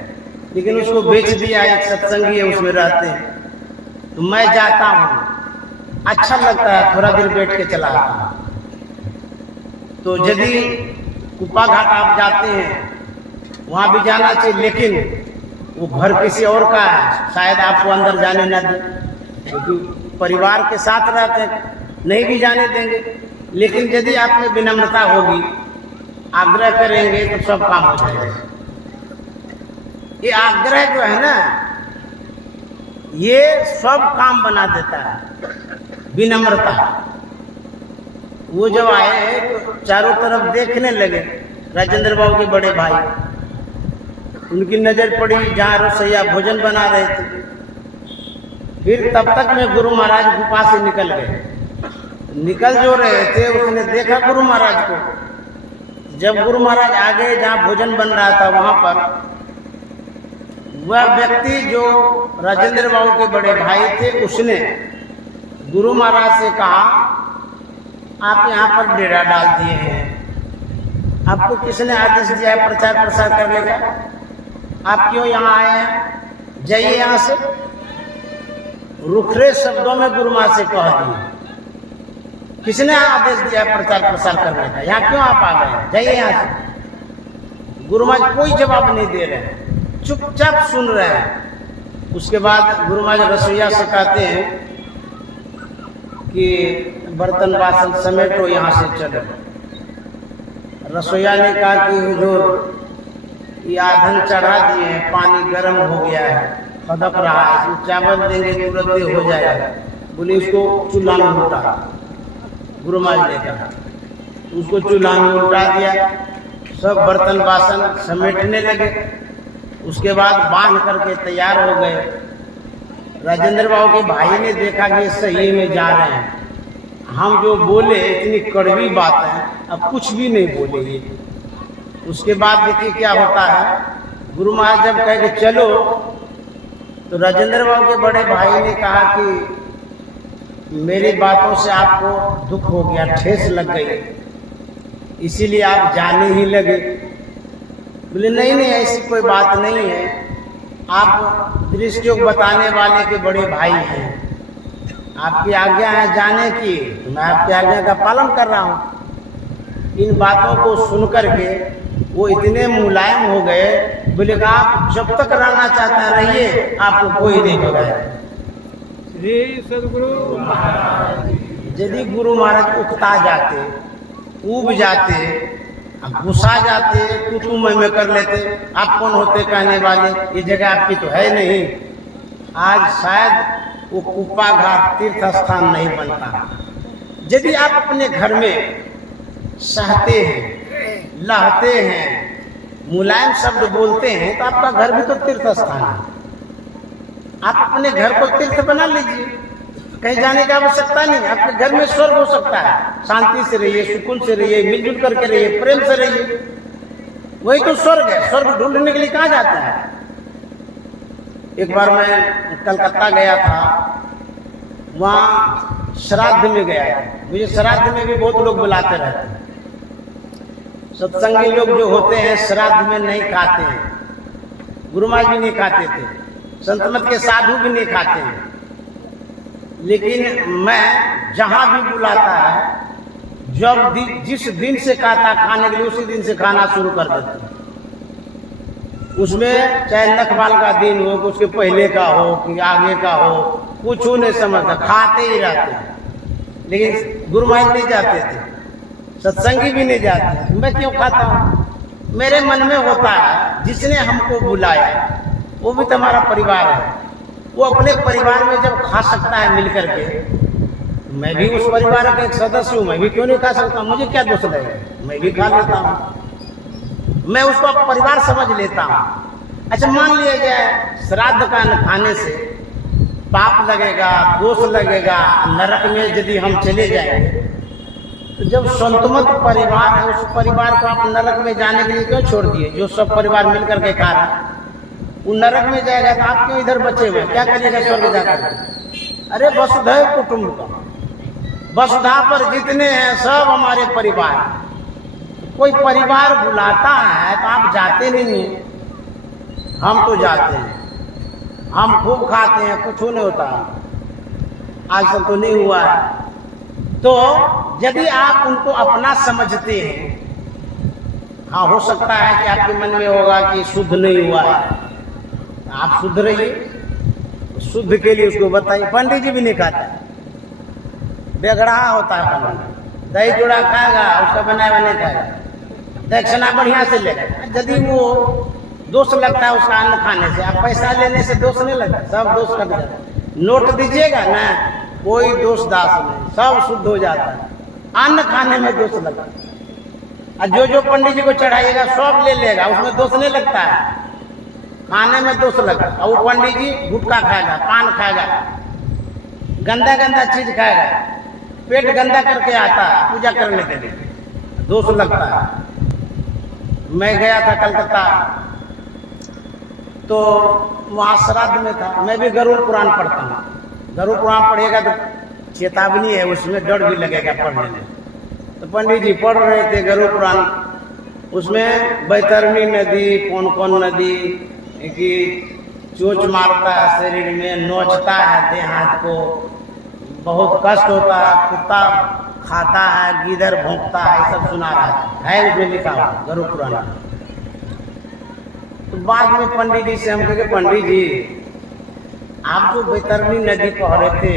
लेकिन उसको बेच दिया। एक सत्संगी है उसमें रहते हैं, तो मैं जाता हूँ, अच्छा लगता है, थोड़ा देर बैठ के चला आता हूँ। तो यदि कुप्पा घाट आप जाते हैं वहाँ भी जाना चाहिए, लेकिन वो घर किसी और का है, शायद आपको अंदर जाने न दे, क्योंकि परिवार के साथ रहते हैं, नहीं भी जाने देंगे। लेकिन यदि आप में विनम्रता होगी, आग्रह करेंगे तो सब काम हो जाएगा। ये आग्रह जो है ना, ये सब काम बना देता है। विनम्रता। वो जब आए तो चारों तरफ देखने लगे, राजेंद्र बाबू के बड़े भाई, उनकी नजर पड़ी जहाँ रसोईया भोजन बना रहे थे। फिर तब तक में गुरु महाराज गुफा से निकल गए। निकल जो रहे थे, उसने देखा गुरु महाराज को। जब गुरु महाराज आगे जहाँ भोजन बन रहा था वहां पर वह व्यक्ति जो राजेंद्र बाबू के बड़े भाई थे, उसने गुरु महाराज से कहा, आप यहाँ पर डेरा डाल दिए हैं, आपको किसने आदेश दिया है प्रचार प्रसार करने का? आप क्यों यहाँ आए हैं? जाइए यहाँ से। रुखरे शब्दों में गुरु महाराज से कह दिए, किसने आदेश दिया प्रचार प्रसार करने का? यहाँ क्यों आप आ गए? जाइए यहाँ से। गुरु महाराज कोई जवाब नहीं दे रहे, चुपचाप सुन रहे हैं। उसके बाद गुरु महाराज रसोईया से कहते हैं कि बर्तन बासन समेटो, यहाँ से चलो। रसोईया ने कहा कि हुजूर ये आधन चढ़ा दिए हैं, पानी गर्म हो गया है, खदक रहा है, इसमें चावल देंगे तुरंत हो जाएगा। बोले इसको चूल्हा में उल्टा। गुरु महाराज ने कहा, उसको चूल्हा में उल्टा दिया। सब बर्तन बासन समेटने लगे। उसके बाद बांध करके तैयार हो गए। राजेंद्र बाबू के भाई ने देखा कि सही में जा रहे हैं, हम जो बोले इतनी कड़वी बात है, अब कुछ भी नहीं बोले। उसके बाद देखिए क्या होता है। गुरु महाराज जब कहे कि चलो, तो राजेंद्र बाबू के बड़े भाई ने कहा कि मेरी बातों से आपको दुख हो गया, ठेस लग गई, इसीलिए आप जाने ही लगे। बोले नहीं नहीं, ऐसी कोई बात नहीं है, आप दृष्टियोग बताने वाले के बड़े भाई हैं, आपकी आज्ञा है जाने की, तो मैं आपकी आज्ञा का पालन कर रहा हूँ। इन बातों को सुन करके वो इतने मुलायम हो गए, बोले कि आप जब तक रहना चाहते हैं रहिए, आपको कोई नहीं भगाए। श्री सदगुरु यदि गुरु महाराज उकता जाते, ऊब जाते, गुस्सा जाते, तू मैं कर लेते, आप कौन होते कहने वाले, ये जगह आपकी तो है नहीं, आज शायद वो कुप्पा घाट तीर्थ स्थान नहीं बनता। यदि आप अपने घर में सहते हैं, लहते हैं, मुलायम शब्द बोलते हैं, तो आपका घर भी तो तीर्थ स्थान है। आप अपने घर को तीर्थ बना लीजिए, कहीं जाने की आवश्यकता नहीं। आपके घर में स्वर्ग हो सकता है, शांति से रहिए, सुकून से रहिए, मिलजुल करके रहिए, प्रेम से रहिए, वही तो स्वर्ग है। स्वर्ग ढूंढने के लिए कहाँ जाता है? एक बार मैं कलकत्ता गया था, वहाँ श्राद्ध में गया था। मुझे श्राद्ध में भी बहुत लोग बुलाते रहते हैं। सत्संगी लोग जो होते हैं श्राद्ध में नहीं खाते हैं, गुरु महाराज भी नहीं खाते थे, संत मत के साधु भी नहीं खाते हैं, लेकिन मैं जहां भी बुलाता है, जब जिस दिन से कहता खाने के लिए, उसी दिन से खाना शुरू कर देते हैं। उसमें चाहे नखवाल का दिन हो, उसके पहले का हो कि आगे का हो, कुछ नहीं समझता, खाते ही रहते हैं। लेकिन गुरु महाराज नहीं जाते थे, सत्संगी भी नहीं जाते। मैं क्यों खाता हूँ? मेरे मन में होता है जिसने हमको बुलाया वो भी तो हमारा परिवार है, वो अपने परिवार में जब खा सकता है मिल करके, मैं भी उस परिवार का एक सदस्य हूँ, मैं भी क्यों नहीं खा सकता? मुझे क्या दोष लगेगा? मैं भी खा लेता हूँ, मैं उसको परिवार समझ लेता हूँ। अच्छा, मान लिया जाए श्राद्ध का खाने से पाप लगेगा, दोष लगेगा, नरक में यदि हम चले जाएंगे, तो जब संतमत परिवार है, उस परिवार को आप नरक में जाने के लिए क्यों छोड़ दिए? जो सब परिवार मिलकर के खा रहा है वो नरक में जाएगा, तो आप क्यों इधर बचे हुए? क्या करिएगा स्वर्ग जाकर? अरे वसुधैव कुटुंबकम, वसुधा पर जितने हैं सब हमारे परिवार। कोई परिवार बुलाता है तो आप जाते नहीं हैं, हम तो जाते हैं, हम खूब खाते हैं, कुछ नहीं होता, आज तक तो नहीं हुआ है। तो यदि आप उनको अपना समझते हैं, हाँ हो सकता है कि आपके मन में होगा कि शुद्ध नहीं हुआ है, आप शुद्ध रहिए, शुद्ध के लिए उसको बताइए। पंडित जी भी नहीं खाता, बेगड़ा होता है पंडित, दही चूड़ा खाएगा, उसका बनाया नहीं खाएगा, दक्षिणा बढ़िया से लेगा। यदि वो दोष लगता है उसका अन्न खाने से, आप पैसा लेने से दोष नहीं लगता, सब दोष कट जाता है। नोट दीजिएगा ना, कोई दोष दास नहीं, सब शुद्ध हो जाता है। अन्न खाने में दोष लगता है, और जो पंडित जी को चढ़ाइएगा सब ले लेगा, उसमें दोष नहीं लगता है, खाने में दोष लगता है। और वो पंडित जी गुटखा खाएगा, पान खाएगा, गंदा गंदा चीज खाएगा, पेट गंदा करके आता है पूजा करने के लिए, दोष लगता है। मैं गया था कलकत्ता, तो वहाँ श्राद्ध में था, मैं भी गरुड़ पुराण पढ़ता हूँ। गरुड़ पुराण पढ़ेगा तो चेतावनी है, उसमें डर भी लगेगा पढ़ने में। तो पंडित जी पढ़ रहे थे गरुड़ पुराण, उसमें बैतरणी नदी, कौन कौन नदी कि चोंच मारता है शरीर में, नोचता है देह हाथ को, बहुत कष्ट होता है, कुत्ता खाता है, गीदड़ भौंकता है, सब सुना रहा है उसमें लिखा हुआ गरुड़ पुराण। तो बाद में पंडित जी से हम कहे, पंडित जी आप जो बैतरणी नदी कह रहे थे,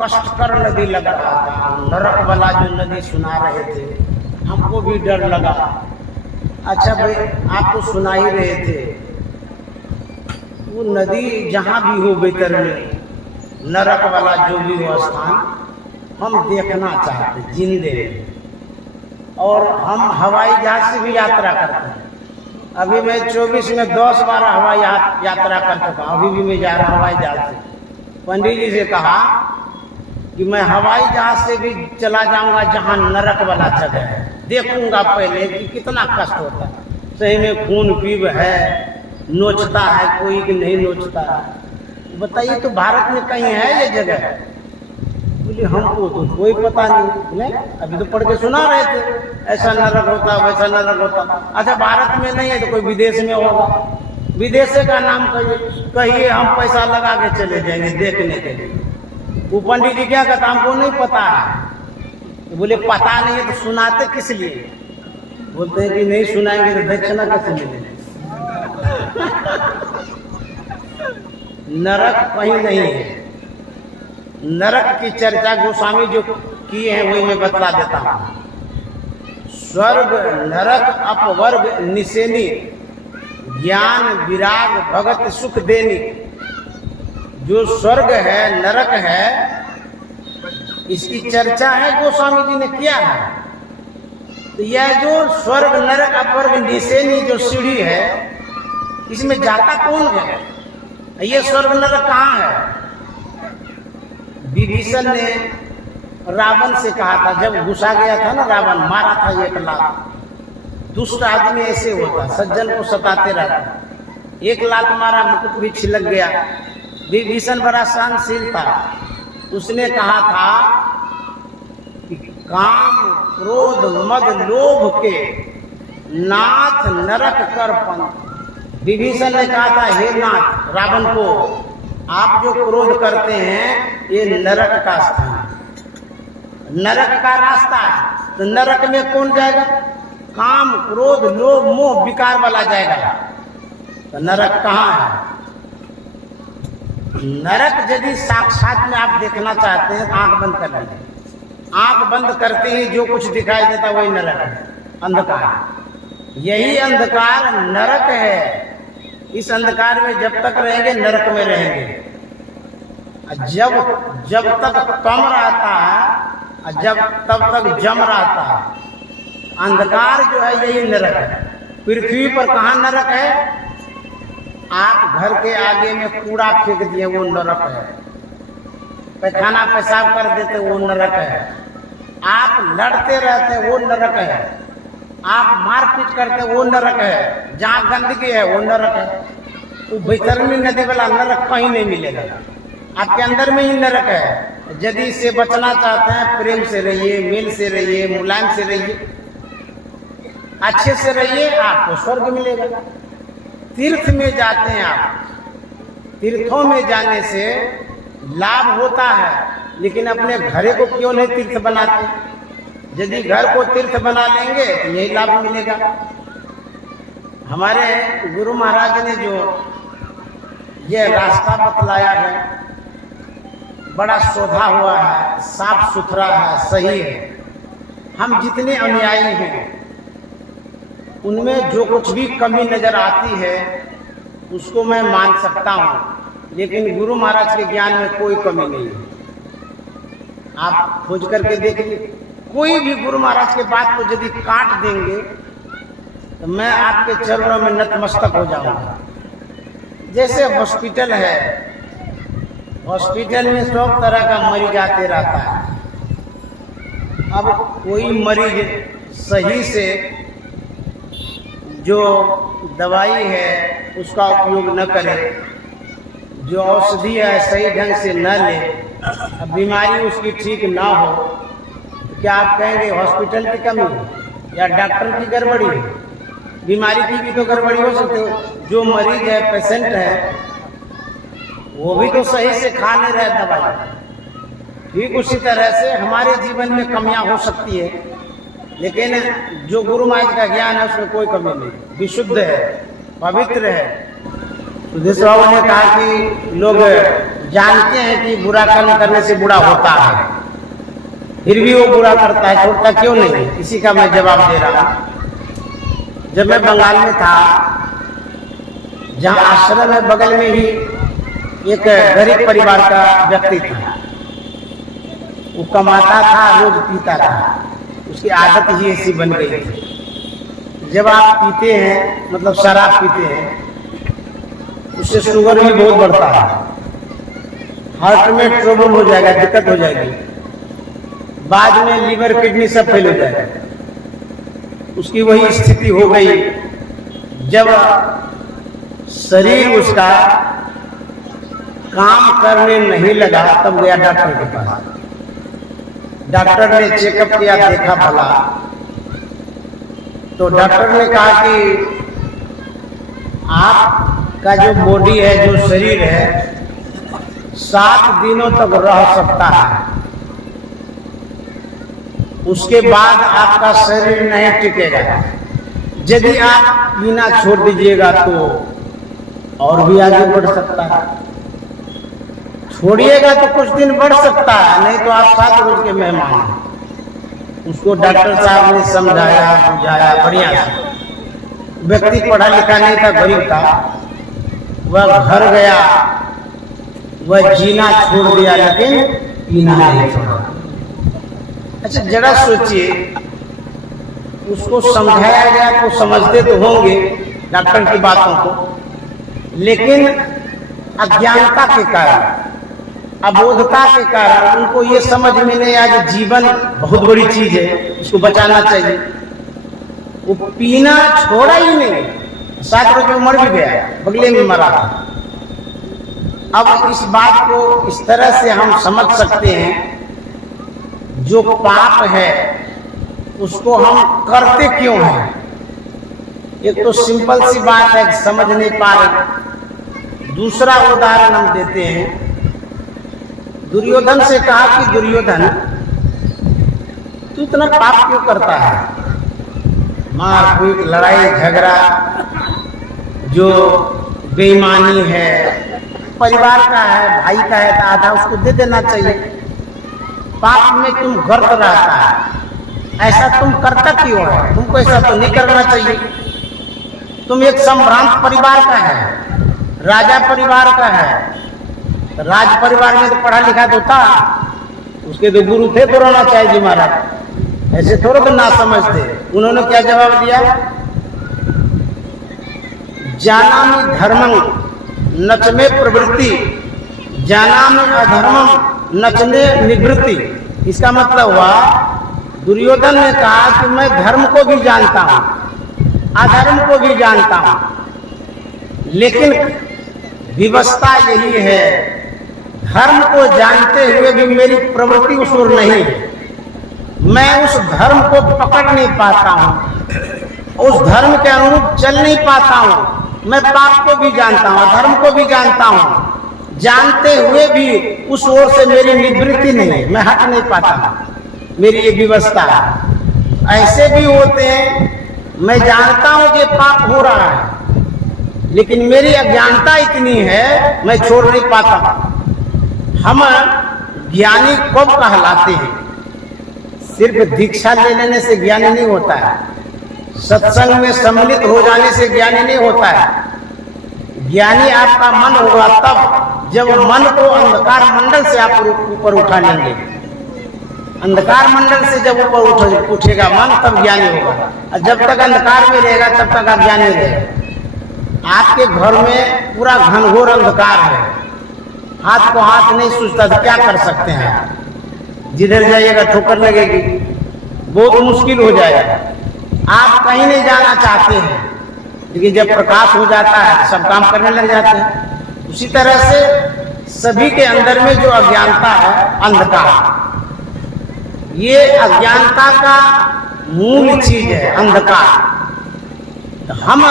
कष्टकर नदी लग रहा था, नरक वाला जो नदी सुना रहे थे, हमको भी डर लगा। अच्छा भाई, आप तो सुना ही रहे थे, वो नदी जहाँ भी हो बैतरणी, नरक वाला जो भी हो स्थान, हम देखना चाहते जिंदे, और हम हवाई जहाज से भी यात्रा करते हैं। अभी मैं 24 में 10 बार हवाई यात्रा कर चुका, अभी भी मैं जा रहा हवाई जहाज से। पंडित जी से कहा कि मैं हवाई जहाज से भी चला जाऊंगा जहाँ नरक वाला जगह है, देखूंगा पहले कि कितना कष्ट होता है, सही में खून पीब है, नोचता है कोई कि नहीं नोचता है। बताइए तो भारत में कहीं है ये जगह? बोले हमको तो कोई पता नहीं, अभी तो पढ़ के सुना रहे थे ऐसा नरक होता वैसा नरक होता। अच्छा भारत में नहीं है तो कोई विदेश में होगा, विदेशे का नाम कहिए, हम पैसा लगा के चले जाएंगे देखने के लिए। वो पंडित जी क्या कहता, हमको नहीं पता है। तो बोले पता नहीं है तो सुनाते किस लिए? बोलते हैं कि नहीं सुनाएंगे तो दक्षिणा कैसे मिलेगी। नरक कहीं नहीं है। नरक की चर्चा गोस्वामी जो किए हैं वही मैं बतला देता हूँ। स्वर्ग नरक अपवर्ग निसेनी, ज्ञान विराग भगत सुख देनी। जो स्वर्ग है नरक है, इसकी चर्चा है गोस्वामी जी ने किया है। तो यह जो स्वर्ग नरक अपवर्ग निसेनी जो सीढ़ी है, इसमें जाता कौन है? ये स्वर्ग नरक कहाँ है? विभीषण ने रावण से कहा था, जब घुसा गया था ना रावण, मारा था 1 लाख। दुष्ट आदमी ऐसे होता, सज्जन को सताते रहता। 1 लाख मारा, मुकुट भी छिलक गया। विभीषण बड़ा सहनशील था। उसने कहा था कि काम क्रोध मद लोभ के नाथ नरक कर पंथ। विभीषण ने कहा था, हे नाथ रावण को, आप जो क्रोध करते हैं ये नरक का स्थान है, नरक का रास्ता है। तो नरक में कौन जाएगा? काम क्रोध लोभ मोह विकार वाला जाएगा। तो नरक कहाँ है? नरक यदि साक्षात में आप देखना चाहते हैं तो आंख बंद कर लीजिए। आंख बंद करते ही जो कुछ दिखाई देता वही नरक है, अंधकार। यही अंधकार नरक है। इस अंधकार में जब तक रहेंगे नरक में रहेंगे। जब तक तम रहता है, तब तक जम रहता है। अंधकार जो है यही नरक है। पृथ्वी पर कहाँ नरक है? आप घर के आगे में कूड़ा फेंक दिए वो नरक है। पैखाना पेशाब कर देते वो नरक है। आप लड़ते रहते वो नरक है। आप मारपीट करते वो नरक है। जहाँ गंदगी है वो नरक है। वो भीतरनी नदी वाला नरक कहीं नहीं मिलेगा, आपके अंदर में ही नरक है। यदि इससे बचना चाहते हैं, प्रेम से रहिए, मेल से रहिए, मुलायम से रहिए, अच्छे से रहिए, आपको स्वर्ग मिलेगा। तीर्थ में जाते हैं आप, तीर्थों में जाने से लाभ होता है, लेकिन अपने घरे को क्यों नहीं तीर्थ बनाते? यदि घर को तीर्थ बना लेंगे तो यही लाभ मिलेगा। हमारे गुरु महाराज ने जो ये रास्ता बतलाया है, बड़ा शोधा हुआ है, साफ सुथरा है, सही है। हम जितने अनुयायी हैं उनमें जो कुछ भी कमी नजर आती है उसको मैं मान सकता हूँ, लेकिन गुरु महाराज के ज्ञान में कोई कमी नहीं है। आप खोज करके देखिए, कोई भी गुरु महाराज के बात को यदि काट देंगे तो मैं आपके चरणों में नतमस्तक हो जाऊंगा। जैसे हॉस्पिटल है, हॉस्पिटल में सब तरह का मरीज आते रहता है। अब कोई मरीज सही से जो दवाई है उसका उपयोग न करे, जो औषधि है सही ढंग से न ले, बीमारी उसकी ठीक ना हो, तो क्या आप कहेंगे हॉस्पिटल की कमी है या डॉक्टर की गड़बड़ी है? बीमारी की भी तो गड़बड़ी हो सकती है। जो मरीज है, पेशेंट है, वो भी तो सही से खा नहीं रहे दवाई। ठीक उसी तरह से हमारे जीवन में कमियां हो सकती है, लेकिन जो गुरु महाराज का ज्ञान है उसमें कोई कमी नहीं, विशुद्ध है, पवित्र है। सुधीर बाबू ने कहा कि लोग जानते हैं कि बुरा कर्म करने से बुरा होता है, फिर भी वो बुरा करता है, छोड़ता क्यों नहीं? इसी का मैं जवाब दे रहा हूँ। जब मैं बंगाल में था, जहाँ आश्रम है बगल में ही एक गरीब परिवार का व्यक्ति था। वो कमाता था, रोज पीता था, उसकी आदत ही ऐसी बन गई थी। जब आप पीते हैं, मतलब शराब पीते हैं, उससे शुगर भी बहुत बढ़ता है, हार्ट में ट्रबल हो जाएगा, दिक्कत हो जाएगी, बाद में लीवर किडनी सब फेल हो जाएगा। उसकी वही स्थिति हो गई। जब शरीर उसका काम करने नहीं लगा तब गया डॉक्टर के पास। डॉक्टर ने चेकअप किया, देखा भला, तो डॉक्टर ने कहा कि आप का जो बॉडी है, जो शरीर है, 7 दिनों तक रह सकता है। उसके बाद आपका शरीर नहीं टिकेगा। यदि आप पीना छोड़ दीजिएगा तो और भी आगे बढ़ सकता है। छोड़िएगा तो कुछ दिन बढ़ सकता है, नहीं तो आप 7 रोज के मेहमान हैं। उसको डॉक्टर साहब ने समझाया बुझाया बढ़िया से। व्यक्ति पढ़ा लिखा नहीं था, गरीब था, वह घर गया, वह जीना छोड़ दिया लेकिन पीना नहीं छोड़ा। अच्छा जरा सोचिए, उसको समझाया गया तो समझते तो होंगे डॉक्टर की बातों को, लेकिन अज्ञानता के कारण, अबोधता के कारण उनको ये समझ में नहीं आया कि जीवन बहुत बड़ी चीज है, इसको बचाना चाहिए। वो पीना छोड़ा ही नहीं, 7 रोज में मर भी गया, बगले में मरा। अब इस बात को इस तरह से हम समझ सकते हैं, जो पाप है उसको हम करते क्यों हैं। एक तो सिंपल सी बात है, समझ नहीं पा रहे। दूसरा उदाहरण हम देते हैं। दुर्योधन से कहा कि दुर्योधन तू इतना पाप क्यों करता है। मार पीट, लड़ाई झगड़ा, जो बेईमानी है, परिवार का है, भाई का है तो आधा उसको दे देना चाहिए। पाप में तुम गर्त रहता है, ऐसा तुम करता क्यों है। तुमको ऐसा तो नहीं करना चाहिए। तुम एक संभ्रांत परिवार का है, राजा परिवार का है। राज परिवार में तो पढ़ा लिखा तो था, उसके तो गुरु थे द्रोणाचार्य जी महाराज, ऐसे थोड़ा तो ना समझते। उन्होंने क्या जवाब दिया, जानामि धर्मं नचमे प्रवृत्ति, जानामि अधर्मं नचने निवृत्ति। इसका मतलब हुआ, दुर्योधन ने कहा कि मैं धर्म को भी जानता हूं, अधर्म को भी जानता हूं, लेकिन विवशता यही है, धर्म को जानते हुए भी मेरी प्रवृत्ति उस ओर नहीं है। मैं उस धर्म को पकड़ नहीं पाता हूं, उस धर्म के अनुरूप चल नहीं पाता हूं। मैं पाप को भी जानता हूं, धर्म को भी जानता हूं, जानते हुए भी उस ओर से मेरी निवृत्ति नहीं है, मैं हट नहीं पाता, मेरी ये व्यवस्था है। ऐसे भी होते हैं, मैं जानता हूं कि पाप हो रहा है, लेकिन मेरी अज्ञानता इतनी है मैं छोड़ नहीं पाता। हम ज्ञानी कब कहलाते हैं, सिर्फ दीक्षा ले लेने से ज्ञानी नहीं होता है, सत्संग में सम्मिलित हो जाने से ज्ञानी नहीं होता है। ज्ञानी आपका मन होगा तब जब मन को अंधकार मंडल से आप ऊपर उठा लेंगे। अंधकार मंडल से जब ऊपर उठेगा मन, तब ज्ञानी होगा। और जब तक अंधकार में रहेगा तब तक अज्ञानी रहेगा। आपके घर में पूरा घनघोर अंधकार है, हाथ को हाथ नहीं सूझता तो क्या कर सकते हैं। जिधर जाइएगा ठोकर लगेगी, बहुत मुश्किल हो जाएगा। आप कहीं नहीं जाना चाहते हैं, लेकिन जब प्रकाश हो जाता है सब काम करने लग जाते हैं। उसी तरह से सभी के अंदर में जो अज्ञानता है, अंधकार, ये अज्ञानता का मूल चीज है, अंधकार। तो हम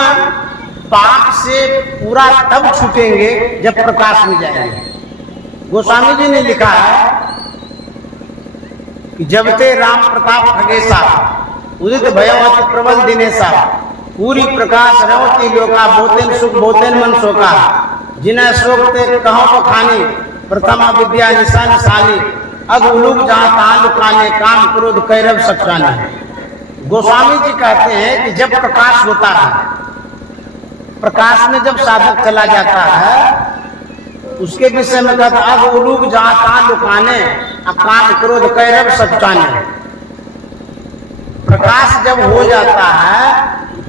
पाप से पूरा तब छूटेंगे जब प्रकाश में जाएंगे। गोस्वामी जी ने लिखा है कि जब ते राम प्रताप खगेशा उदित भयवती प्रबल दिनेशा, पूरी प्रकाश रवती लोका, बोतेन सुख बोतेन मन शोका, जिन्हें शोक ते कहो को खानी, प्रथमा विद्या निशान शाली, अग उलूक जहां तहां लुकाने, काम क्रोध कैरव सक्षाने। गोस्वामी जी कहते हैं कि जब प्रकाश होता है, प्रकाश में जब साधक चला जाता है, उसके विषय में कहता है अग उलूक जहां तहां लुकाने, काम क्रोध कैरव सक्षाने। प्रकाश जब हो जाता है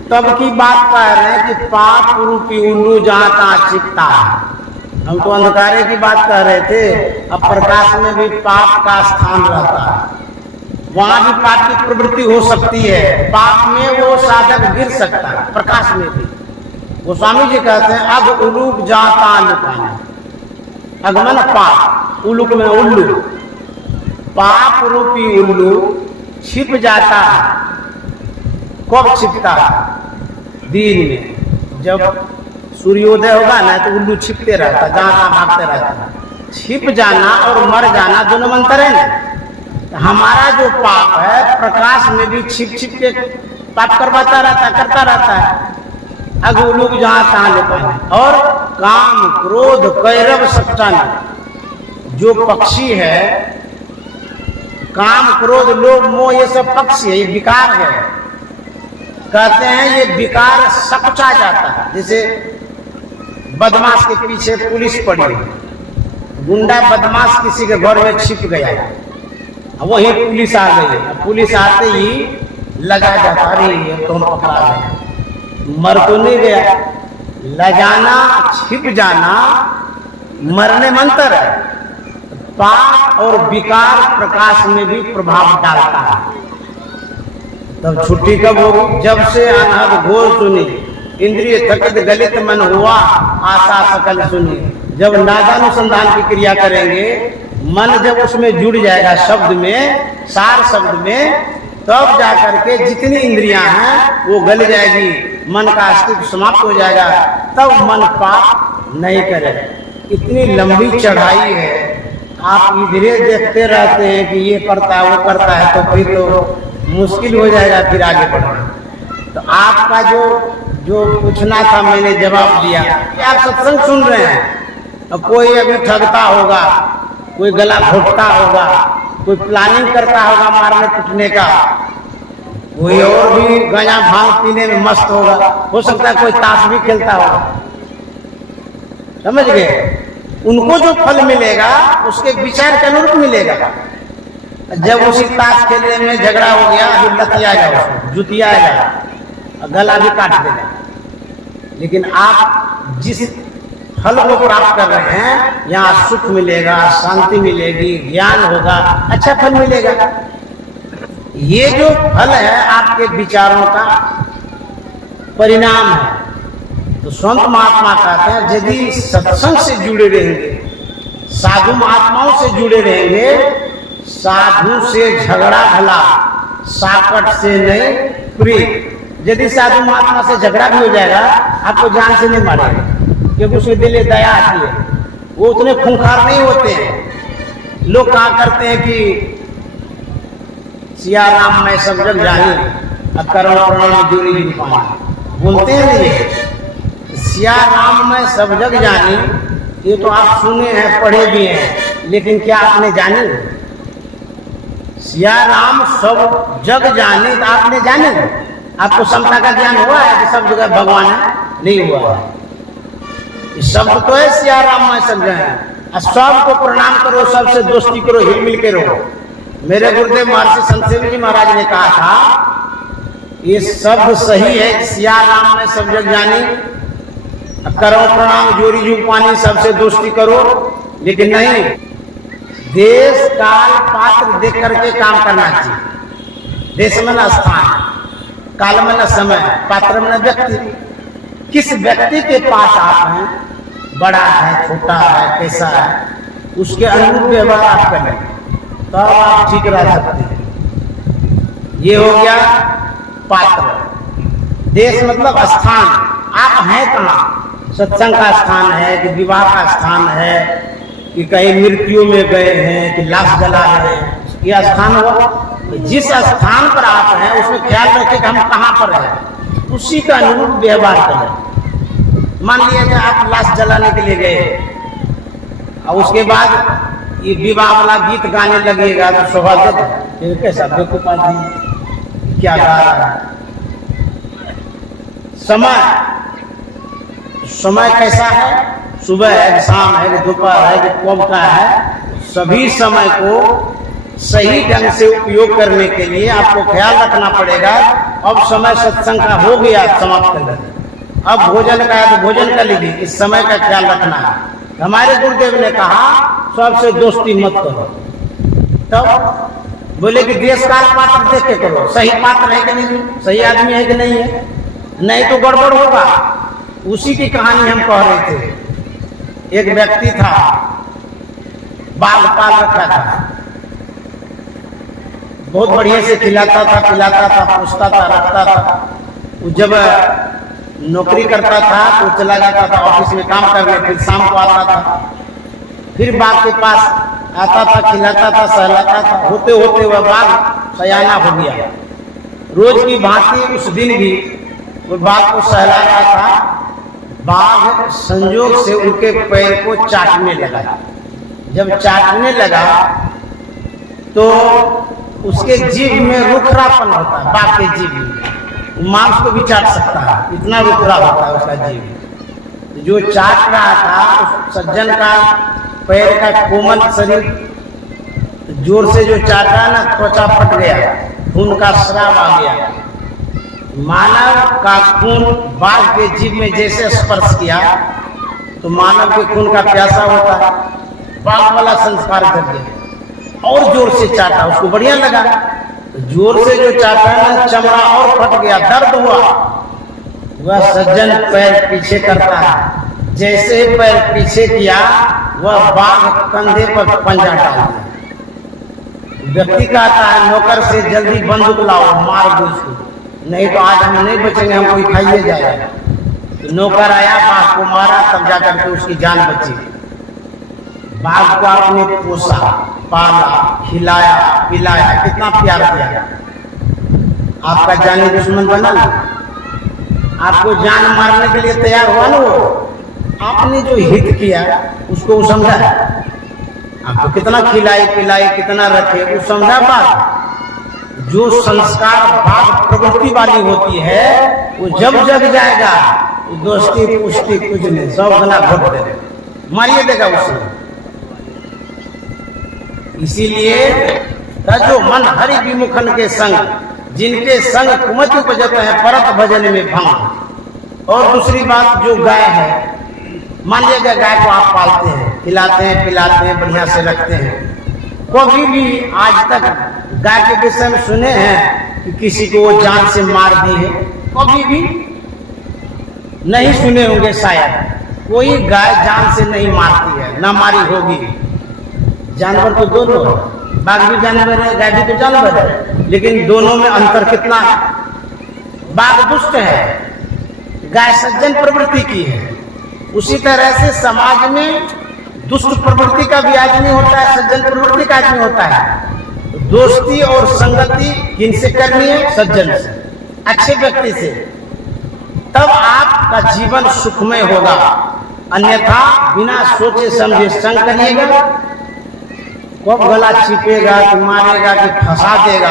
तब की बात कह रहे हैं कि पाप रूपी उल्लू जहां तहां छिपता है। हम तो अंधकारे की बात कह रहे थे, अब प्रकाश में भी पाप का स्थान रहता है, वहां भी पाप की प्रवृत्ति हो सकती है। पाप में वो साधक गिर सकता है, प्रकाश में भी। गोस्वामी जी कहते हैं अब उलूक जाता लुकाने, अगमन पाप, उलूक में उल्लू, पाप रूपी उल्लू छिप जाता है। कब छिपता है? दिन में, जब सूर्योदय होगा ना तो उल्लू छिपते रहता, जहाँ तहाँ भागते रहता। छिप जाना और मर जाना दोनों में अंतर है ना। हमारा जो पाप है प्रकाश में भी छिप छिप के पाप करवाता रहता, करता रहता है। अब वो लोग जहाँ तहाँ ले पाए। और काम क्रोध कैरव सट्टन, जो पक्षी है, काम क्रोध लोभ मोह ये सब पक्षी है, ये विकार है। कहते हैं ये विकार सकुचा जाता है। जैसे बदमाश के पीछे पुलिस पड़ी, गुंडा बदमाश किसी के घर में छिप गया, वही पुलिस आ गई। पुलिस आते ही लगा जाता, अरे ये तुम पकड़ा गए। मर तो नहीं गया, लगाना छिप जाना मरने में अंतर है। पाप और विकार प्रकाश में भी प्रभाव डालता है। तब छुट्टी कब होगी? जब से अनहद घोर सुनी, इंद्रिय थकित गलित मन हुआ, आशा सकल सुनी। जब नादानुसंधान की क्रिया करेंगे, मन जब उसमें जुड़ जाएगा शब्द में, सार शब्द में, तब जाकर के जितनी इंद्रियां हैं वो गल जाएगी, मन का अस्तित्व समाप्त हो जाएगा। तब मन पाप नहीं करेगा। इतनी लंबी चढ़ाई है, आप इधरे देखते रहते हैं कि ये करता है वो करता है, तो फिर तो मुश्किल हो जाएगा फिर आगे बढ़ना। तो आपका जो पूछना था मैंने जवाब दिया कि आप सत्संग सुन रहे हैं। अब कोई अभी ठगता होगा, कोई गला घोटता होगा, कोई प्लानिंग करता होगा मारने पिटने का, कोई और भी गांजा भांग पीने में मस्त होगा, हो सकता है कोई ताश भी खेलता होगा। समझ गए? उनको जो फल मिलेगा उसके विचार के अनुरूप मिलेगा। जब उसी ताश खेलने में झगड़ा हो गया, फिर लतियाएगा, उसको जुतियाएगा, गला भी काट देगा। लेकिन आप जिस फल को प्राप्त कर रहे हैं, यहाँ सुख मिलेगा, शांति मिलेगी, ज्ञान होगा, अच्छा फल मिलेगा। ये जो फल है आपके विचारों का परिणाम है। तो संत महात्मा कहते हैं यदि सत्संग से जुड़े रहेंगे, साधु महात्माओं से जुड़े रहेंगे, साधु से झगड़ा भला, साकट से नहीं प्रिय। यदि साधु महात्मा से झगड़ा भी हो जाएगा, आपको जान से नहीं मारेगा, क्योंकि उसके दिल में दया आती है। वो उतने खूंखार नहीं होते हैं। लोग कहा करते हैं कि सिया राम मैं सब जग जानी, करुण प्रणाम जोरी जी पानी, बोलते हैं नहीं। सिया राम मैं सब जग जानी, ये तो आप सुने हैं, पढ़े भी हैं, लेकिन क्या आपने जानी? सिया राम सब जग जाने, तो आपने जाने? आपको समता का ज्ञान हुआ है कि सब जगह भगवान है? नहीं हुआ है। शब्द तो है सिया राम मैं सब जगह, सबको प्रणाम करो, सबसे दोस्ती करो, हिल मिल के रहो। मेरे गुरुदेव महर्षि संतसेवी जी महाराज ने कहा था, ये शब्द सही है, सिया राम में सब जग जानी, करो प्रणाम जोरी जू पानी, सबसे दोस्ती करो। लेकिन नहीं, देश काल पात्र देख करके काम करना चाहिए। देश में न स्थान, काल में न समय, पात्र में न व्यक्ति। किस व्यक्ति के पास आप हैं, बड़ा है, छोटा है, कैसा है, उसके अनुरूप व्यवहार आप करें, तब आप ठीक रह सकते हैं। ये हो गया पात्र। देश मतलब स्थान, आप हैं कहाँ? सत्संग का स्थान है कि विवाह का स्थान है कि कहीं मृत्यु में गए हैं कि लाश जला रहे हैं, यह स्थान हुआ। जिस स्थान पर आप हैं उसमें ख्याल रखें कि हम कहाँ पर हैं, उसी का अनुरूप व्यवहार करें। मान लिया कि आप लाश जलाने के लिए गए और उसके बाद ये विवाह वाला गीत गाने लगेगा तो स्वाभाविक है, कैसा बेवकूफ आदमी क्या गा रहा है। समय कैसा है? सुबह है, शाम है, दोपहर है, कब का है? सभी समय को सही ढंग से उपयोग करने के लिए आपको ख्याल रखना पड़ेगा। अब समय सत्संग का हो गया, समाप्त कर दें। अब भोजन का है तो भोजन कर लीजिए, इस समय का ख्याल रखना है। हमारे गुरुदेव ने कहा सबसे दोस्ती मत करो। तब बोले कि देश काल पात्र देख के करो, सही पात्र है कि नहीं, सही आदमी है कि नहीं है, नहीं तो गड़बड़ होगा। उसी की कहानी हम कह रहे थे। एक व्यक्ति था, बाल पाल रखा था, बहुत बढ़िया से खिलाता था, पिलाता था, पूछता था, रखता था। जब नौकरी करता था तो चला जाता था ऑफिस में काम करने, फिर शाम को आता था, फिर बाघ के पास आता था, खिलाता था, सहलाता था। होते होते वह बाघ सयाना हो गया। रोज की भांति उस दिन भी वो बाघ को सहला रहा था। बाघ संजोग से उनके पैर को चाटने लगा। जब चाटने लगा तो उसके जीभ में रुखरापन होता है। बाघ के जीभ में मांस को भी चाट सकता है, इतना रुखरा होता है उसका जीभ। जो चाट रहा था उस सज्जन का पैर का कोमल शरीर जोर से जो चाटा ना, त्वचा फट गया, खून का स्राव आ गया। मानव का खून बाघ के जीभ में जैसे स्पर्श किया तो मानव के खून का प्यासा होता है, बाघ वाला संस्कार कर दिया और जोर से चाटा। उसको बढ़िया लगा, जोर से जो चाटा ना, चमड़ा और फट गया, दर्द हुआ। वह सज्जन पैर पीछे करता है, जैसे ही पैर पीछे किया वह बाघ कंधे पर पंजा डाल दिया। व्यक्ति कहता है नौकर से जल्दी बंदूक लाओ, मार दो उसको, नहीं तो आज हम नहीं बचेंगे, हम कोई खाइए जाएगा। तो नौकर आया, बाघ को मारा, तब जाकर के उसकी जान बची। बाघ को आपने पोसा, पाला, खिलाया, पिलाया, कितना प्यार किया। आपका जानी दुश्मन बना ना, आपको जान मारने के लिए तैयार हुआ ना, वो आपने जो हित किया उसको वो समझा। आपको कितना खिलाई पिलाई, कितना रखे, वो समझा बात। जो संस्कार बाघ प्रवृत्ति वाली होती है वो जब जग जाएगा, दोस्ती पुष्टि कुछ नहीं, 100 गुना घोट दे, मारिए देगा उसे। इसीलिए जो मन हरि विमुखन के संग, जिनके संग कुमति उपजत है परत भजन में भंग। और दूसरी बात, जो गाय है, मान लीजिएगा गाय को आप पालते हैं, खिलाते हैं, पिलाते हैं, बढ़िया से रखते हैं। कभी भी आज तक गाय के विषय में सुने हैं कि किसी को वो जान से मार दी है? कभी भी नहीं सुने होंगे शायद। कोई गाय जान से नहीं मारती है, ना मारी होगी। जानवर तो दोनों है, बाघ भी जानवर है, गाय भी तो जानवर है, लेकिन दोनों में अंतर कितना है? बाघ दुष्ट है, गाय सज्जन प्रवृत्ति की है। उसी तरह से समाज में दुष्ट प्रवृत्ति का भी आदमी होता है, सज्जन प्रवृत्ति का आदमी होता है। दोस्ती और संगति किनसे करनी है? सज्जन से, अच्छे व्यक्ति से, तब आपका जीवन सुखमय होगा। अन्यथा बिना सोचे समझे संग करिएगा, कब गला छिपेगा कि मारेगा कि फंसा देगा,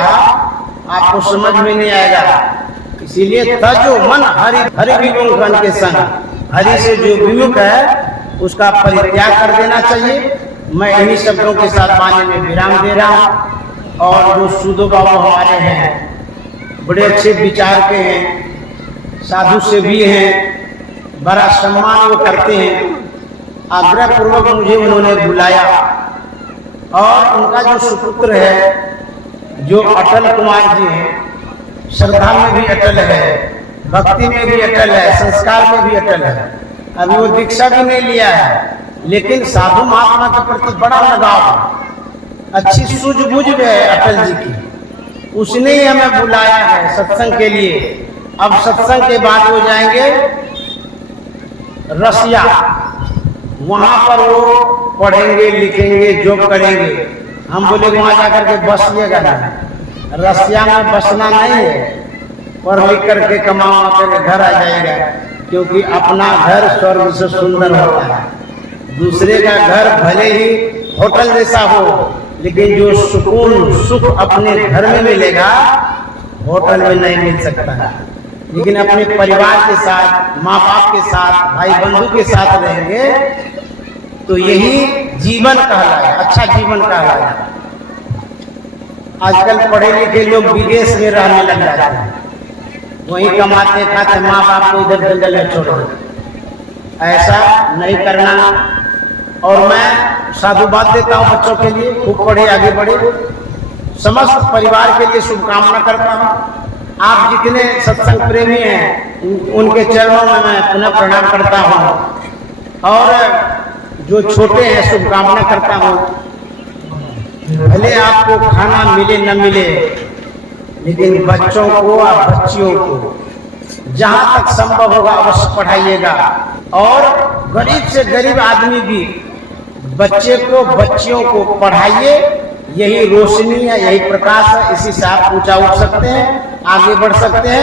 आपको समझ में नहीं आएगा। इसीलिए तजो मन हरि विमुख के संग, हरि से जो विमुख है उसका परित्याग कर देना चाहिए। मैं इन्हीं शब्दों के साथ वाणी में विराम दे रहा हूँ। और जो सूदो बाबू हमारे हैं, बड़े अच्छे विचार के हैं, साधु से भी हैं, बड़ा सम्मान वो करते हैं। आग्रह पूर्वक मुझे उन्होंने बुलाया और उनका जो सुपुत्र है, जो अटल कुमार जी हैं, श्रद्धा में भी अटल है, भक्ति में भी अटल है, संस्कार में भी अटल है। अभी वो दीक्षा भी नहीं लिया है, लेकिन साधु महात्मा के प्रति बड़ा लगाव है, अच्छी सूझबूझ है अटल जी की। उसने ही हमें बुलाया है सत्संग के लिए। अब सत्संग के बाद वो जाएंगे रसिया, वहां पर वो पढ़ेंगे, लिखेंगे, जॉब करेंगे। हम बोले वहां जाकर के बसिएगा ना, रसिया में बसना नहीं है, पढ़ लिख करके कमाओ करके घर आ जाएगा। क्योंकि अपना घर स्वर्ग से सुंदर होता है, दूसरे का घर भले ही होटल जैसा हो, लेकिन जो सुकून सुख अपने घर में मिलेगा होटल में नहीं मिल सकता है। लेकिन अपने परिवार के साथ, माँ बाप के साथ, भाई बंधु के साथ रहेंगे तो यही जीवन कहलाया, अच्छा जीवन कहलाया। आजकल पढ़े लिखे लोग विदेश में रहने लग जाते हैं, वहीं कमाते खाते, माँ बाप को इधर जंगल में छोड़ दो। ऐसा नहीं करना। और मैं साधुवाद देता हूँ बच्चों के लिए, खूब पढ़े, आगे बढ़े। समस्त परिवार के लिए शुभकामना करता हूँ। आप जितने सत्संग प्रेमी हैं उनके चरणों में मैं पुनः प्रणाम करता हूँ। और जो छोटे हैं शुभकामना करता हूँ, भले आपको खाना मिले न मिले, लेकिन बच्चों को और बच्चियों को जहां तक संभव होगा अवश्य पढ़ाइएगा। और गरीब से गरीब आदमी भी बच्चे को बच्चियों को पढ़ाइए। यही रोशनी है, यही प्रकाश है, इसी से आप ऊंचा उठ सकते हैं, आगे बढ़ सकते हैं।